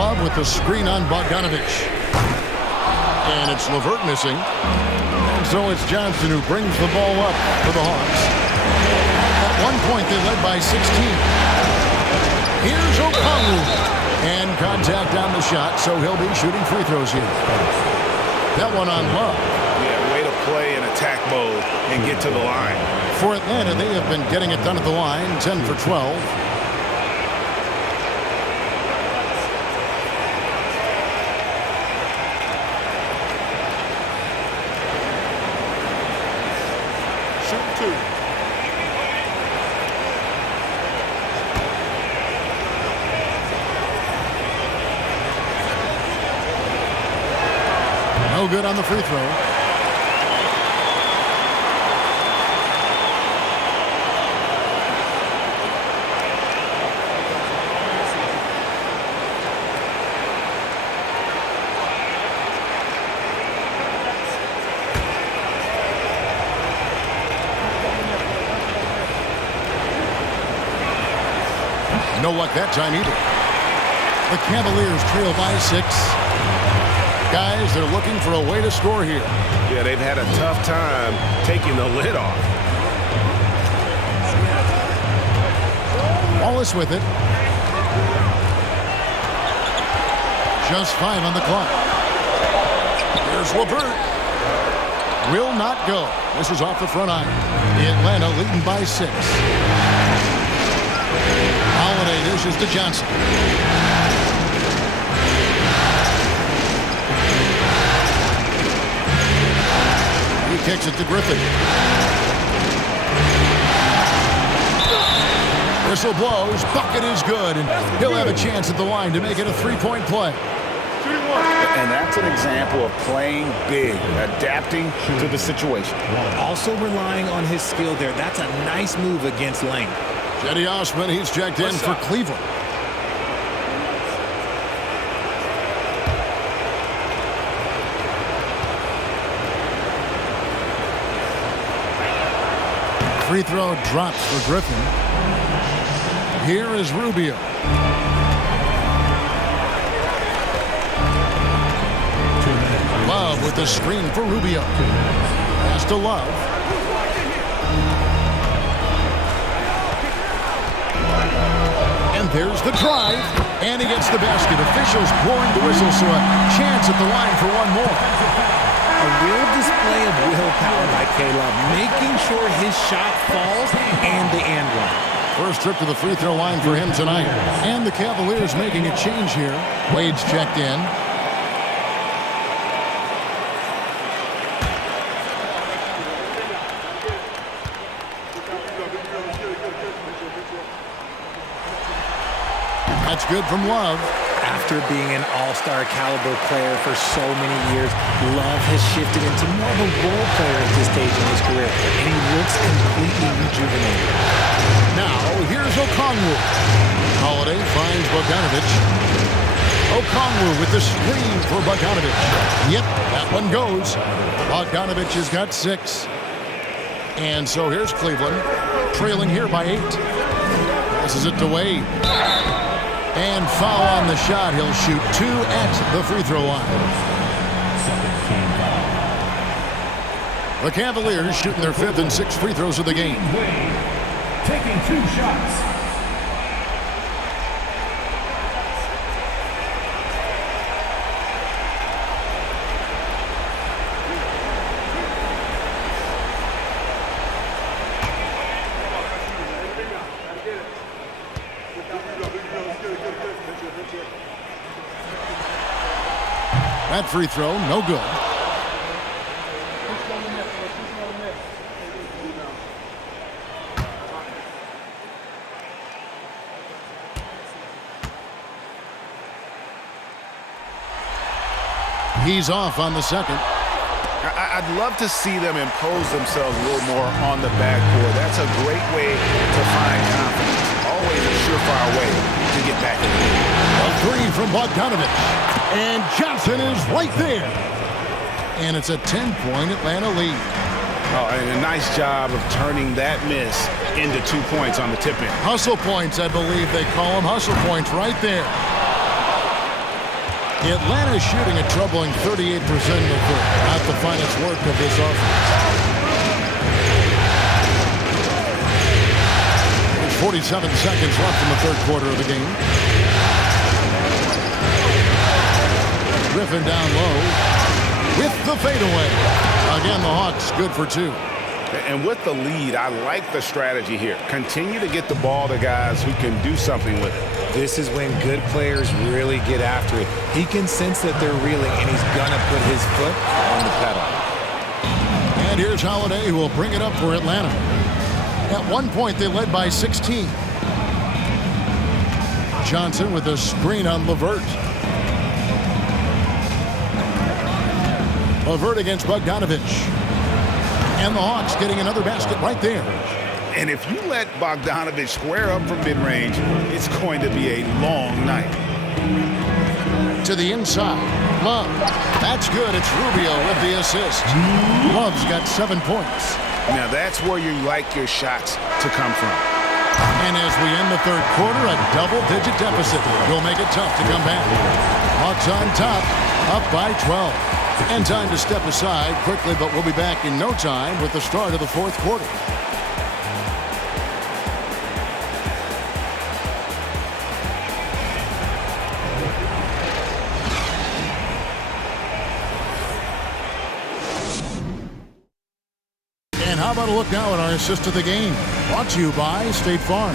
Love with the screen on Bogdanovich. And it's LeVert missing. And so it's Johnson who brings the ball up for the Hawks. At one point, they led by 16. Here's Okongwu. And contact on the shot, so he'll be shooting free throws here. That one on Love. Yeah, way to play in attack mode and get to the line. For Atlanta, they have been getting it done at the line, 10 for 12. Shoot 2. No good on the free throw. No luck that time either. The Cavaliers trail by 6. Guys, they're looking for a way to score here. Yeah, they've had a tough time taking the lid off. Wallace with it. Just 5 on the clock. Here's LeVert. Will not go. This is off the front iron. Atlanta leading by 6. Holiday dishes to Johnson. He kicks it to Griffin. Whistle blows. Bucket is good, and he'll have a chance at the line to make it a three-point play. And that's an example of playing big, adapting to the situation. Also relying on his skill there. That's a nice move against Lang. Cedi Osman, he's checked in for Cleveland. Free throw drops for Griffin. Here is Rubio. Love with the screen for Rubio. Pass to Love. And there's the drive. And he gets the basket. Officials blowing the whistle, so a chance at the line for one more. A real display of willpower by K-Love, making sure his shot falls and the and one. First trip to the free throw line for him tonight. And the Cavaliers making a change here. Wade's checked in. That's good from Love. After being an all-star caliber player for so many years, Love has shifted into more of a role player at this stage in his career, and he looks completely rejuvenated. Now, here's Okongwu. Holiday finds Bogdanovich. Okongwu with the screen for Bogdanovich. Yep, that one goes. Bogdanovich has got 6. And so here's Cleveland, trailing here by 8. Passes it to Wade. And foul on the shot. He'll shoot 2 at the free throw line. The Cavaliers shooting their 5th and 6th free throws of the game. Taking 2 shots. That free throw, no good. He's off on the second. I'd love to see them impose themselves a little more on the backboard. That's a great way to find confidence. Always always a surefire way to get back in the game. A three from Bogdanovich. And Johnson is right there. And it's a 10-point Atlanta lead. Oh, and a nice job of turning that miss into 2 points on the tip-in. Hustle points, I believe they call them. Hustle points right there. Atlanta is shooting a troubling 38% of the third. Not the finest work of this offense. There's 47 seconds left in the third quarter of the game. Griffin down low with the fadeaway. Again, the Hawks good for two. And with the lead, I like the strategy here. Continue to get the ball to guys who can do something with it. This is when good players really get after it. He can sense that they're reeling, and he's going to put his foot on the pedal. And here's Holiday, who will bring it up for Atlanta. At one point, they led by 16. Johnson with a screen on LeVert. LeVert against Bogdanovich. And the Hawks getting another basket right there. And if you let Bogdanovich square up from mid-range, it's going to be a long night. To the inside. Love. That's good. It's Rubio with the assist. Love's got 7 points. Now that's where you like your shots to come from. And as we end the third quarter, a double-digit deficit will make it tough to come back. Hawks on top, up by 12. And time to step aside quickly, but we'll be back in no time with the start of the fourth quarter. And how about a look now at our assist of the game? Brought to you by State Farm.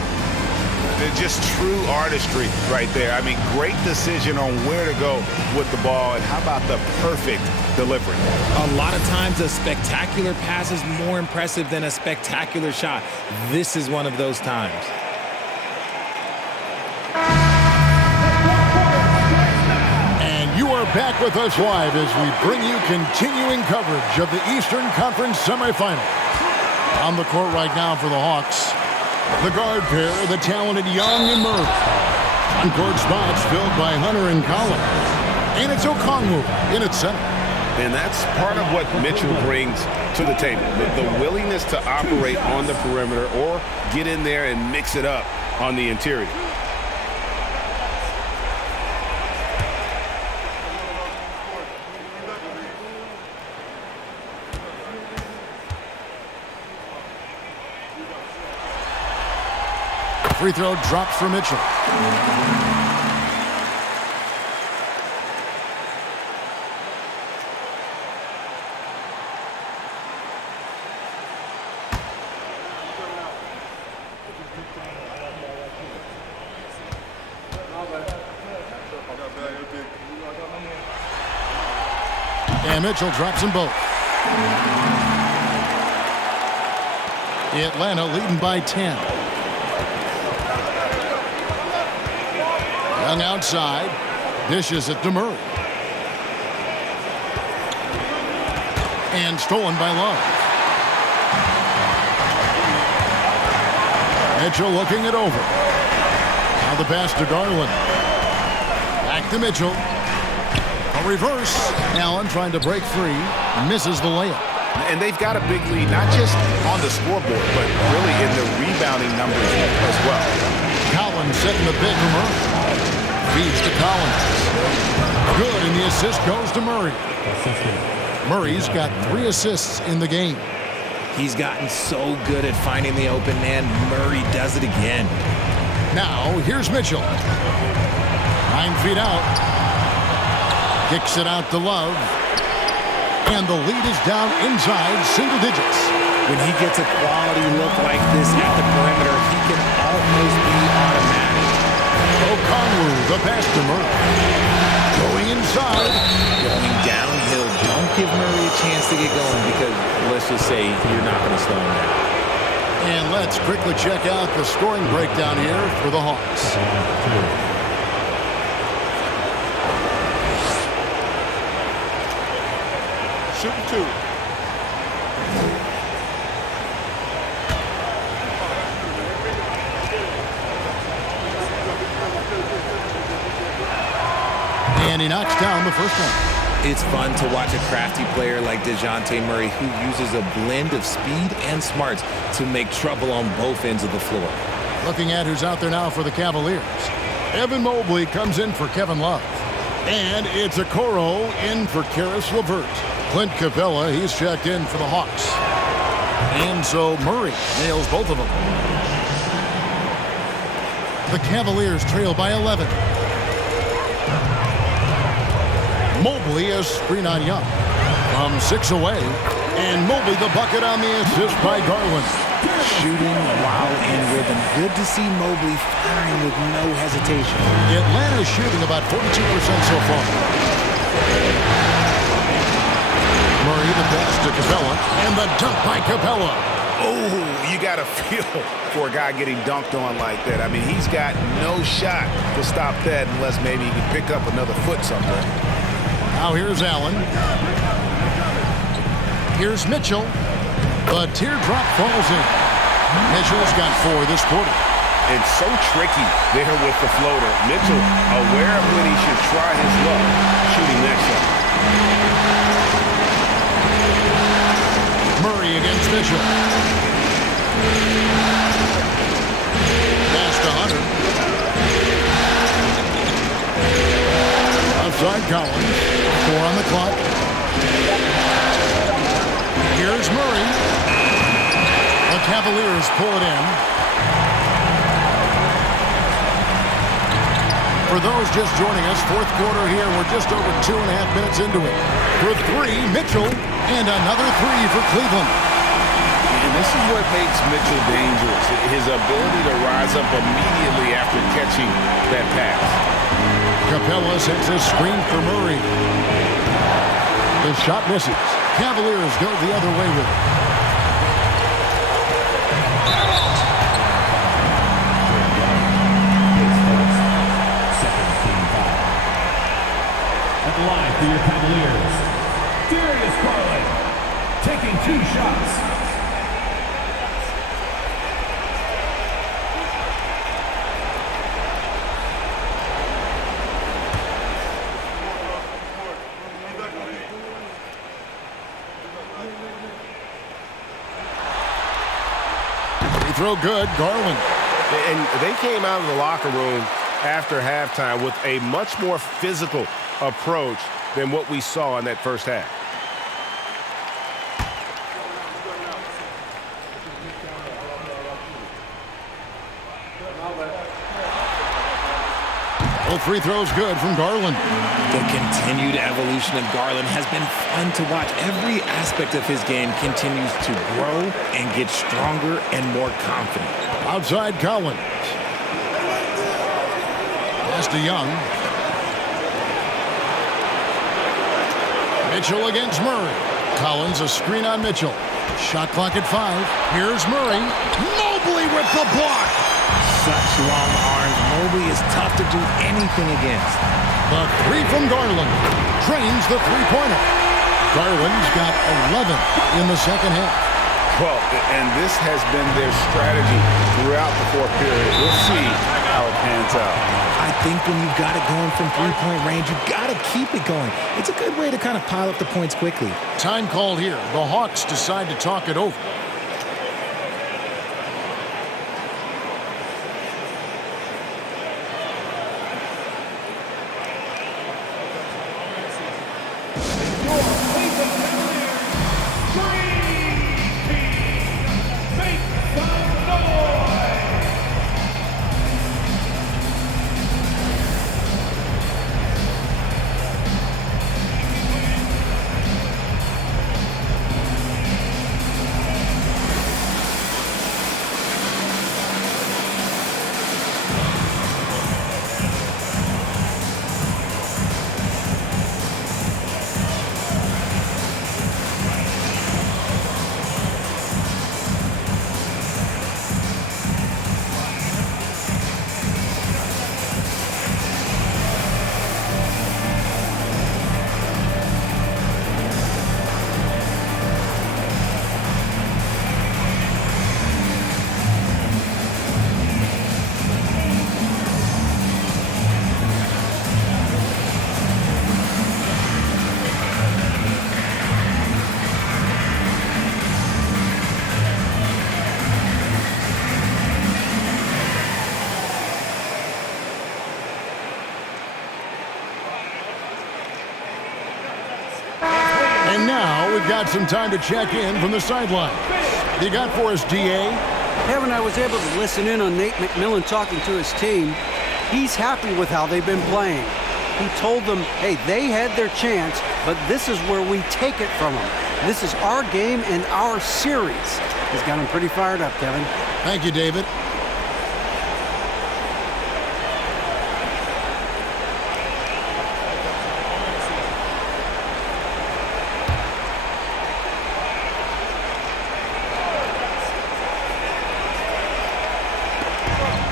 Just true artistry right there. I mean, great decision on where to go with the ball, and how about the perfect delivery? A lot of times a spectacular pass is more impressive than a spectacular shot. This is one of those times. And you are back with us live as we bring you continuing coverage of the Eastern Conference semifinal. On the court right now for the Hawks, the guard pair, the talented Young and Murray. On-court spots filled by Hunter and Collins. And it's Okongwu in its center. And that's part of what Mitchell brings to the table. The willingness to operate on the perimeter or get in there and mix it up on the interior. Free throw drops for Mitchell. And Mitchell drops them both. Atlanta leading by 10. Young outside, dishes it to Murray. And stolen by Love. Mitchell looking it over. Now the pass to Garland. Back to Mitchell. A reverse. Allen trying to break free. Misses the layup. And they've got a big lead, not just on the scoreboard, but really in the rebounding numbers as well. Collins setting the big for Murray. Feeds to Collins. Good, and the assist goes to Murray. Murray's got 3 assists in the game. He's gotten so good at finding the open man. Murray does it again. Now, here's Mitchell. 9 feet out. Kicks it out to Love. And the lead is down inside single digits. When he gets a quality look like this at the perimeter, he can almost be automatic. Okongwu, the pass to Murray. Going inside. Going downhill. Don't give Murray a chance to get going because, let's just say, you're not going to slow him down. And let's quickly check out the scoring breakdown here for the Hawks. Shooting 2. And he knocks down the first one. It's fun to watch a crafty player like DeJounte Murray who uses a blend of speed and smarts to make trouble on both ends of the floor. Looking at who's out there now for the Cavaliers. Evan Mobley comes in for Kevin Love. And it's Okoro in for Karis LeVert. Clint Capella, he's checked in for the Hawks. And so Murray nails both of them. The Cavaliers trail by 11. Mobley a screen on Young. From 6 away. And Mobley the bucket on the assist by Garland. Shooting while in rhythm. Good to see Mobley firing with no hesitation. Atlanta's shooting about 42% so far. Murray the pass to Capella. And the dunk by Capella. Oh, you got to feel for a guy getting dunked on like that. I mean, he's got no shot to stop that unless maybe he can pick up another foot somewhere. Now here's Allen. Here's Mitchell. The teardrop falls in. Mitchell's got 4 this quarter. It's so tricky there with the floater. Mitchell aware of when he should try his luck shooting that shot. Murray against Mitchell. Pass to Hunter. Outside Collins. 4 on the clock. Here's Murray. The Cavaliers pull it in. For those just joining us, fourth quarter here. We're just over 2.5 minutes into it. For 3, Mitchell. And another 3 for Cleveland. And this is what makes Mitchell dangerous. His ability to rise up immediately after catching that pass. Capella sets a screen for Murray. The shot misses. Cavaliers go the other way with it. At the line for your Cavaliers, Darius Garland, taking 2 shots. Throw good, Garland. And they came out of the locker room after halftime with a much more physical approach than what we saw in that first half. Both free throws good from Garland. The continued evolution of Garland has been fun to watch. Every aspect of his game continues to grow and get stronger and more confident. Outside Collins. Pass to Young. Mitchell against Murray. Collins a screen on Mitchell. Shot clock at 5. Here's Murray. Mobley with the block. Such long arms. Mobley is tough to do anything against. The 3 from Garland. Drains the three-pointer. Garland's got 11 in the second half. Well, and this has been their strategy throughout the fourth period. We'll see how it pans out. I think when you've got it going from three-point range, you've got to keep it going. It's a good way to kind of pile up the points quickly. Time called here. The Hawks decide to talk it over. We've got some time to check in from the sideline. You got for us, DA? Kevin, I was able to listen in on Nate McMillan talking to his team. He's happy with how they've been playing. He told them, hey, they had their chance, but this is where we take it from them. This is our game and our series. He's got them pretty fired up, Kevin. Thank you, David.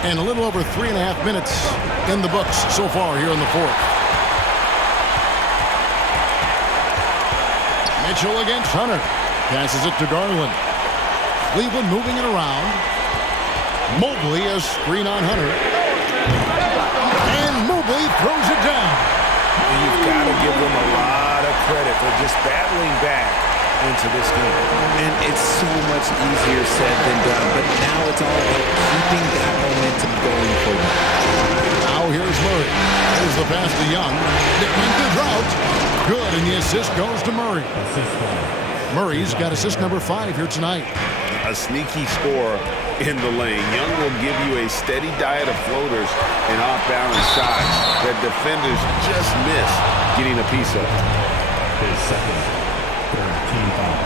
And a little over 3.5 minutes in the books so far here in the fourth. Mitchell against Hunter. Passes it to Garland. Cleveland moving it around. Mobley a screen on Hunter. And Mobley throws it down. You've got to give them a lot of credit for just battling back into this game. And it's so much easier said than done, but now it's all about keeping that momentum going for them. Now here's Murray. There's the pass to Young. It went to Drought. Good, and the assist goes to Murray. Murray's got assist number 5 here tonight. A sneaky score in the lane. Young will give you a steady diet of floaters and off-balance shots that defenders just miss getting a piece of. His second, third team foul.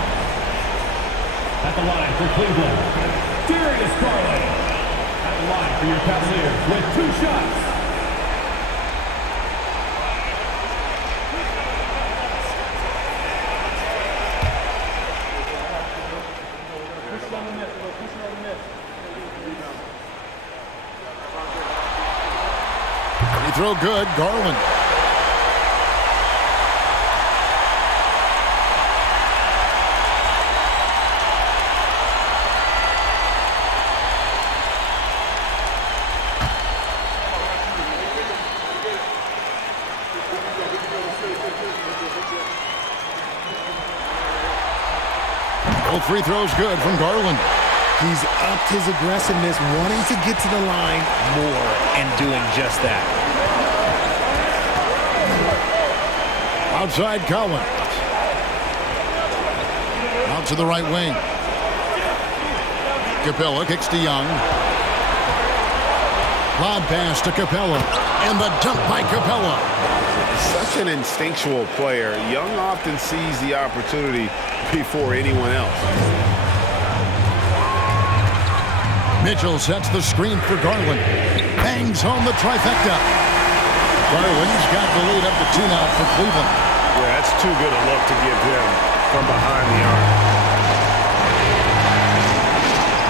At the line for Cleveland, Darius Garland. At the line for your Cavaliers with 2 shots. Free throw good, Garland. Both free throws good from Garland. He's upped his aggressiveness, wanting to get to the line more and doing just that. Outside Cowan. Out to the right wing. Capella kicks to Young. Lob pass to Capella. And the dunk by Capella. Such an instinctual player. Young often sees the opportunity before anyone else. Mitchell sets the screen for Garland. Bangs home the trifecta. Garland's got the lead up to 2 now for Cleveland. Yeah, that's too good a look to give him from behind the arc.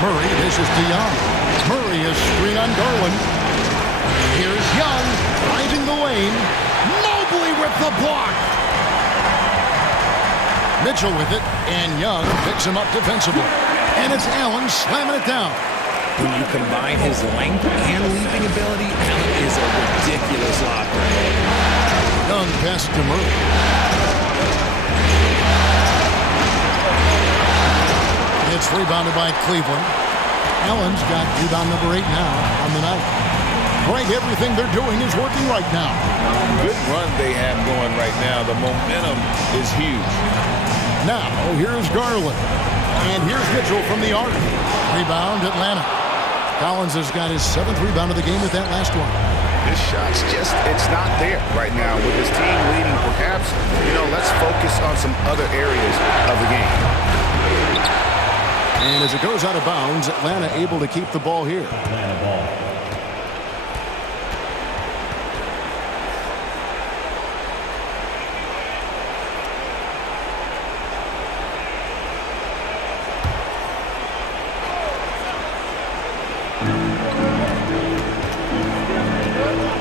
Murray dishes to Young. Murray is screen on Garland. Here's Young, finding the lane. Mobley with the block. Mitchell with it, and Young picks him up defensively. And it's Allen slamming it down. When you combine his length and leaping ability, Allen is a ridiculous locker. Young passes to Murray. It's rebounded by Cleveland. Allen's got rebound number 8 now on the night. Right, everything they're doing is working right now. Good run they have going right now. The momentum is huge. Now, here's Garland. And here's Mitchell from the arc. Rebound, Atlanta. Collins has got his 7th rebound of the game with that last one. This shot's just, it's not there right now with his team leading. Perhaps, let's focus on some other areas of the game. And as it goes out of bounds, Atlanta able to keep the ball here. Atlanta ball.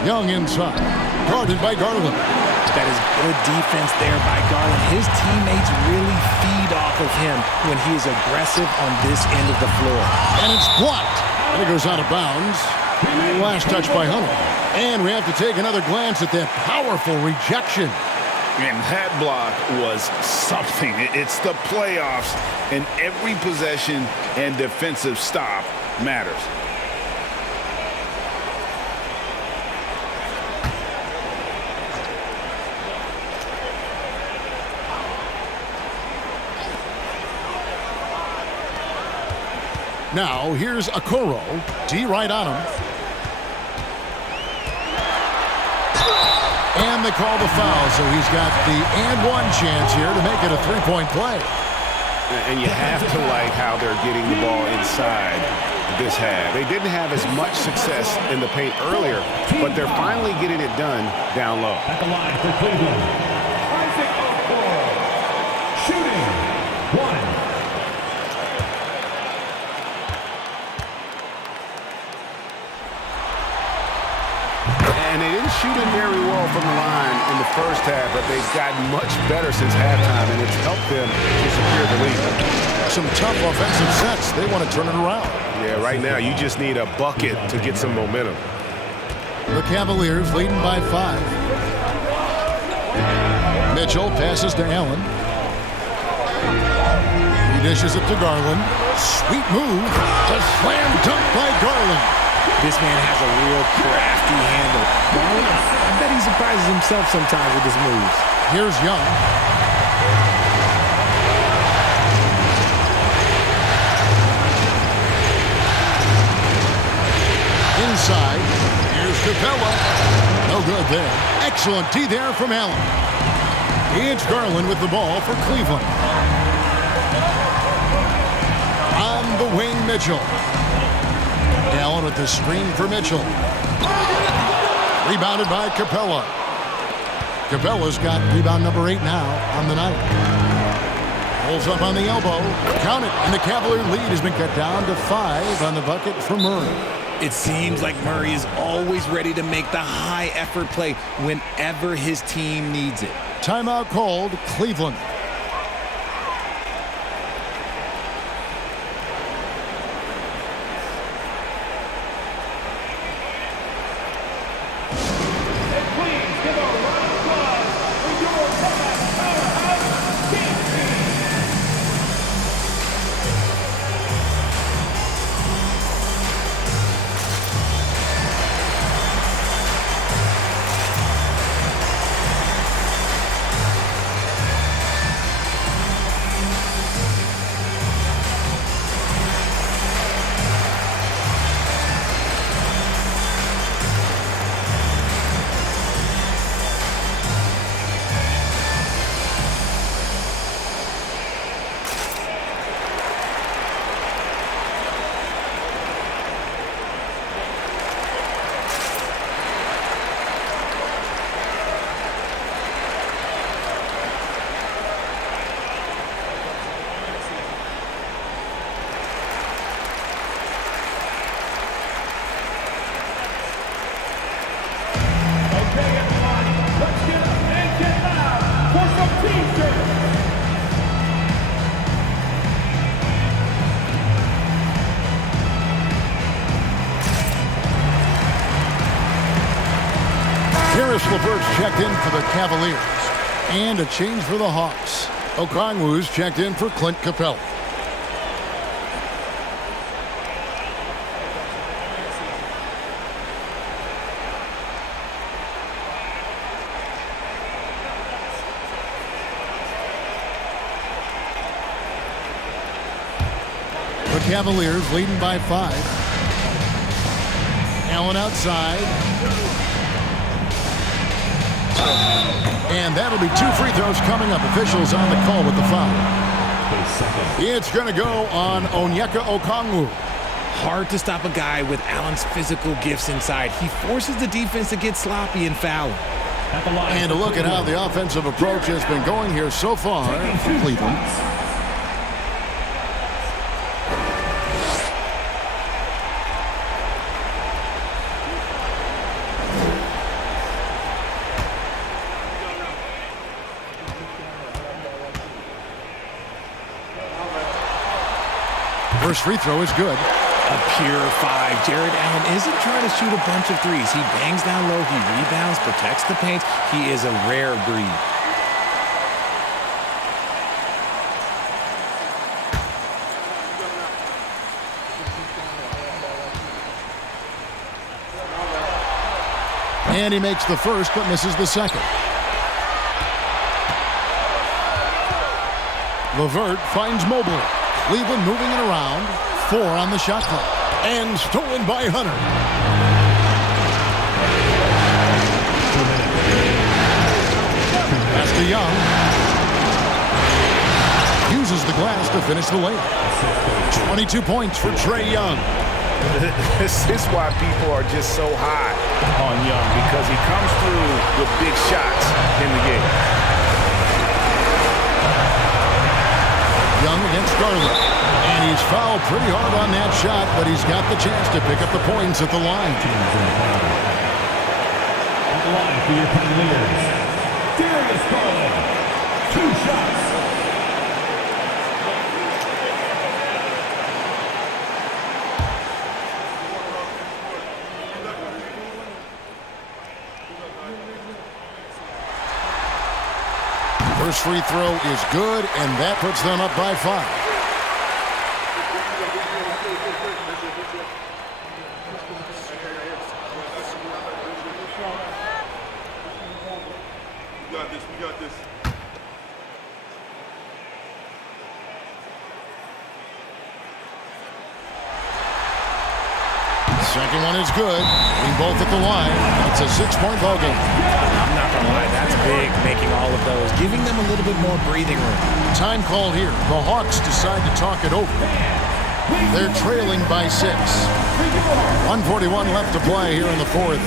Young inside, guarded by Garland. That is good defense there by Garland. His teammates really feed off of him when he is aggressive on this end of the floor. And it's blocked. And it goes out of bounds. Last touch by Hunter. And we have to take another glance at that powerful rejection. And that block was something. It's the playoffs, and every possession and defensive stop matters. Now here's Okoro. D right on him. And they call the foul, so he's got the and one chance here to make it a three-point play. And you have to like how they're getting the ball inside this half. They didn't have as much success in the paint earlier, but they're finally getting it done down low. At the line for Cleveland, shooting one. And they didn't shoot it very well from the line in the first half, but they've gotten much better since halftime, and it's helped them to secure the lead. Some tough offensive sets. They want to turn it around. Yeah, right now you just need a bucket to get some momentum. The Cavaliers leading by 5. Mitchell passes to Allen. He dishes it to Garland. Sweet move. A slam dunk by Garland. This man has a real crafty handle. I bet he surprises himself sometimes with his moves. Here's Young. Inside. Here's Capella. No good there. Excellent D there from Allen. It's Garland with the ball for Cleveland. On the wing, Mitchell. Allen with the screen for Mitchell. Rebounded by Capella. Capella's got rebound number 8 now on the night. Pulls up on the elbow. Count it. And the Cavalier lead has been cut down to 5 on the bucket for Murray. It seems like Murray is always ready to make the high-effort play whenever his team needs it. Timeout called, Cleveland. LeVert's checked in for the Cavaliers. And a change for the Hawks. Okongwu's checked in for Clint Capella. The Cavaliers leading by 5. Allen outside. And that'll be 2 free throws coming up. Officials on the call with the foul. It's going to go on Onyeka Okongwu. Hard to stop a guy with Allen's physical gifts inside. He forces the defense to get sloppy and foul. And a look at how the offensive approach has been going here so far for Cleveland. First free throw is good. A pure 5. Jared Allen isn't trying to shoot a bunch of threes. He bangs down low, he rebounds, protects the paint. He is a rare breed. And he makes the first but misses the second. LeVert finds Mobley. Cleveland moving it around. 4 on the shot clock. And stolen by Hunter. Pass to Young. Uses the glass to finish the layup. 22 points for Trae Young. This is why people are just so high on Young, because he comes through with big shots in the game. Young against Garland. And he's fouled pretty hard on that shot, but he's got the chance to pick up the points at the line. At the line for your Cavaliers, Darius Garland. 2 shots. First free throw is good, and that puts them up by 5. We got this. Second one is good. Being both at the line. It's a 6-point ball game. I'm not going to lie, that's big, making all of those, giving them a little bit more breathing room. Time call here. The Hawks decide to talk it over. They're trailing by 6. 1:41 left to play here in the fourth.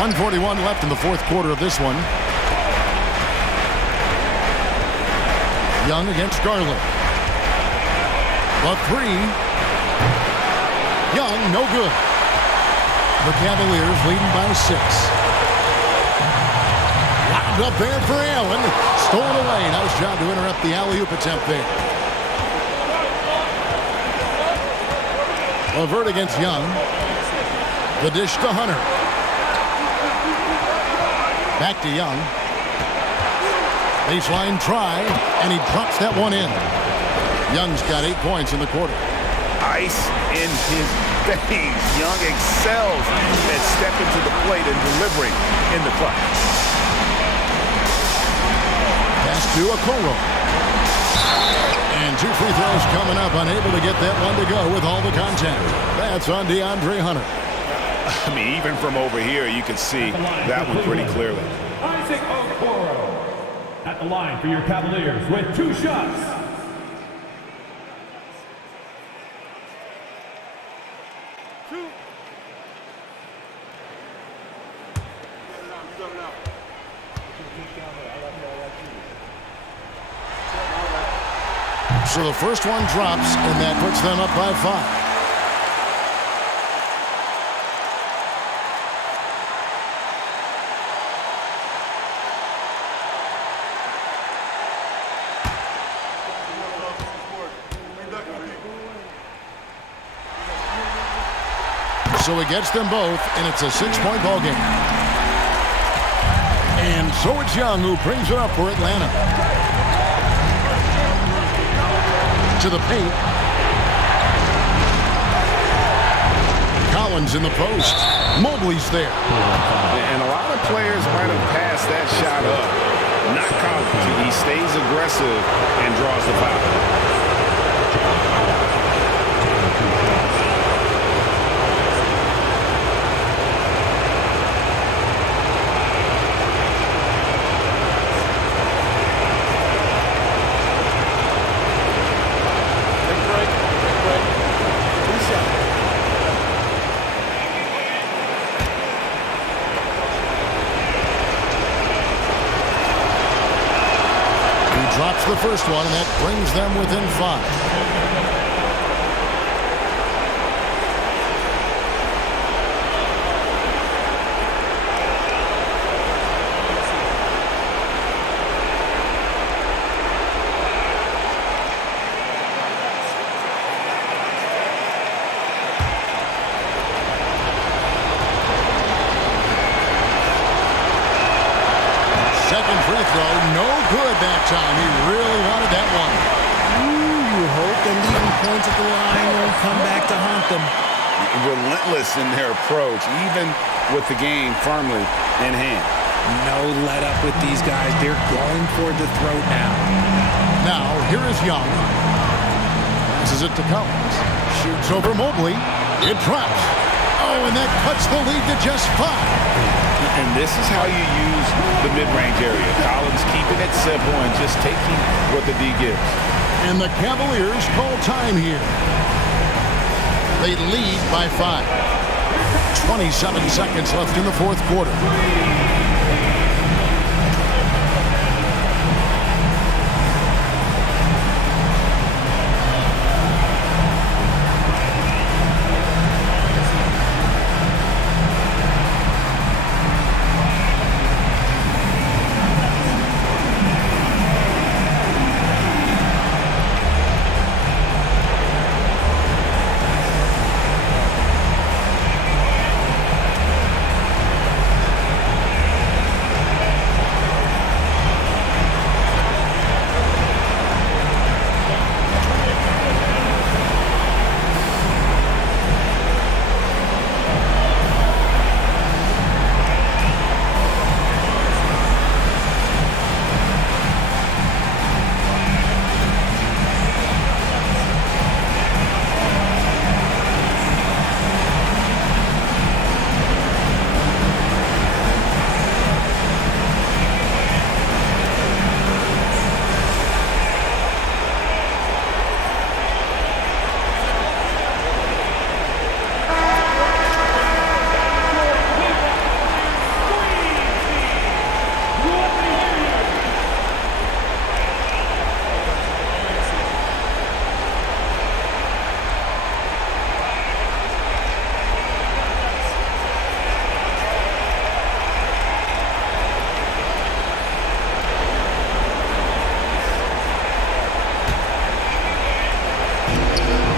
.141 left in the fourth quarter of this one. Young against Garland. The 3. Young, no good. The Cavaliers leading by 6. Lobbed up there for Allen. Stolen away. Nice job to interrupt the alley-oop attempt there. LeVert against Young. The dish to Hunter. Back to Young. Baseline try, and he drops that one in. Young's got 8 points in the quarter. Ice in his face. Young excels at stepping to the plate and delivering in the clutch. Pass to Okoro. And 2 free throws coming up, unable to get that one to go with all the contact. That's on DeAndre Hunter. I mean, even from over here, you can see that one pretty clearly. Isaac Okoro at the line for your Cavaliers with 2 shots. So the first one drops, and that puts them up by 5. so he gets them both, and it's a 6-point ball game. And so it's Young who brings it up for Atlanta. To the paint. Collins in the post. Mobley's there. And a lot of players might have passed that shot up. Not Collins. He stays aggressive and draws the foul. Drops the first one, and that brings them within 5. Second free throw, no good that time. He really wanted that one. You hope the leading points at the line won't come back to haunt them. Relentless in their approach, even with the game firmly in hand. No let up with these guys. They're going for the throat now. Now, here is Young. Passes it to Collins. Shoots over Mobley. It drops. Oh, and that cuts the lead to just 5. And this is how you use the mid-range area. Collins keeping it simple and just taking what the D gives. And the Cavaliers call time here. They lead by 5. 27 seconds left in the fourth quarter.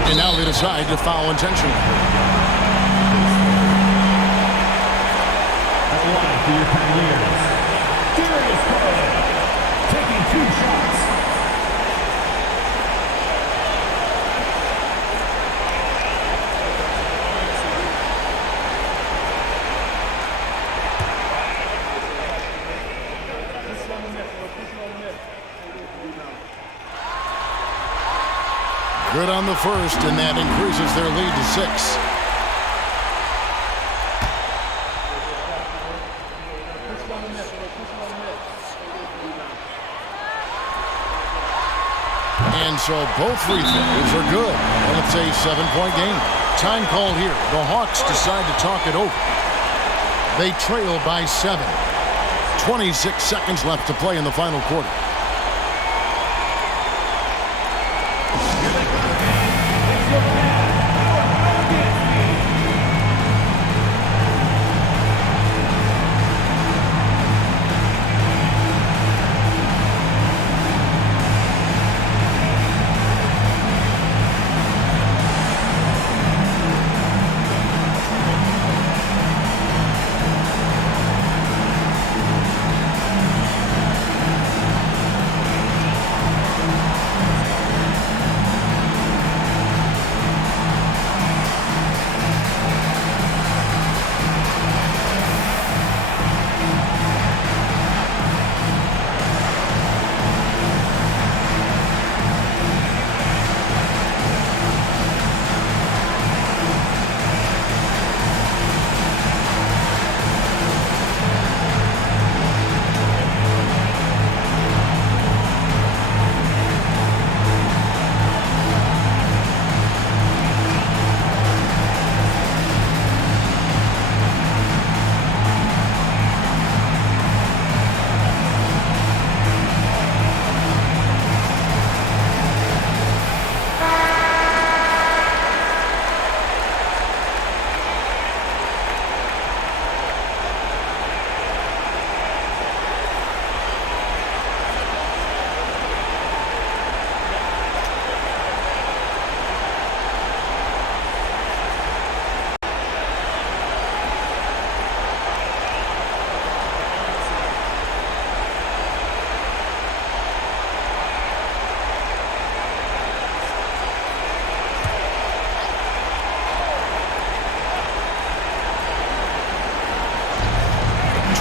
And now they decide to foul intentionally. At the line for your Cavaliers, Darius Garland, taking 2 shots. Good on the first, and that increases their lead to 6. And so both free throws are good, and it's a 7-point game. Time call here. The Hawks decide to talk it over. They trail by 7. 26 seconds left to play in the final quarter.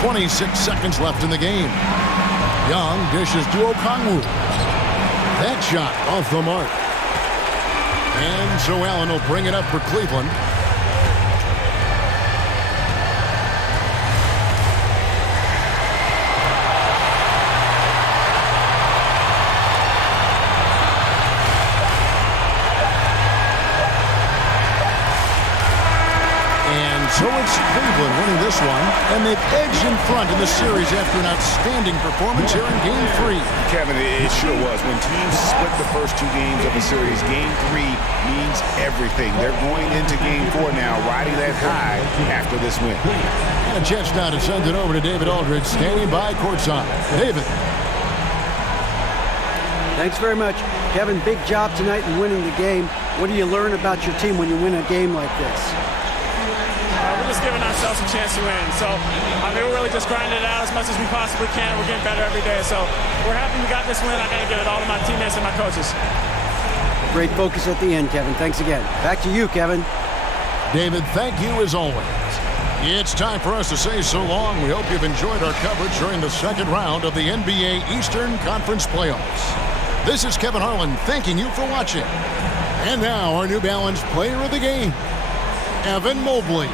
26 seconds left in the game. Young dishes to Okongwu. That shot off the mark. And so Allen will bring it up for Cleveland. So it's Cleveland winning this one, and they've edged in front in the series after an outstanding performance here in Game 3. Kevin, it sure was. When teams split the first 2 games of a series, Game 3 means everything. They're going into Game 4 now, riding that high after this win. And a chance now to send it over to David Aldridge, standing by courtside. David. Thanks very much. Kevin, big job tonight in winning the game. What do you learn about your team when you win a game like this? We're just giving ourselves a chance to win. So, we're really just grinding it out as much as we possibly can. We're getting better every day. So, we're happy we got this win. I got to give it all to my teammates and my coaches. Great focus at the end, Kevin. Thanks again. Back to you, Kevin. David, thank you as always. It's time for us to say so long. We hope you've enjoyed our coverage during the second round of the NBA Eastern Conference Playoffs. This is Kevin Harlan thanking you for watching. And now our New Balance player of the game, Evan Mobley.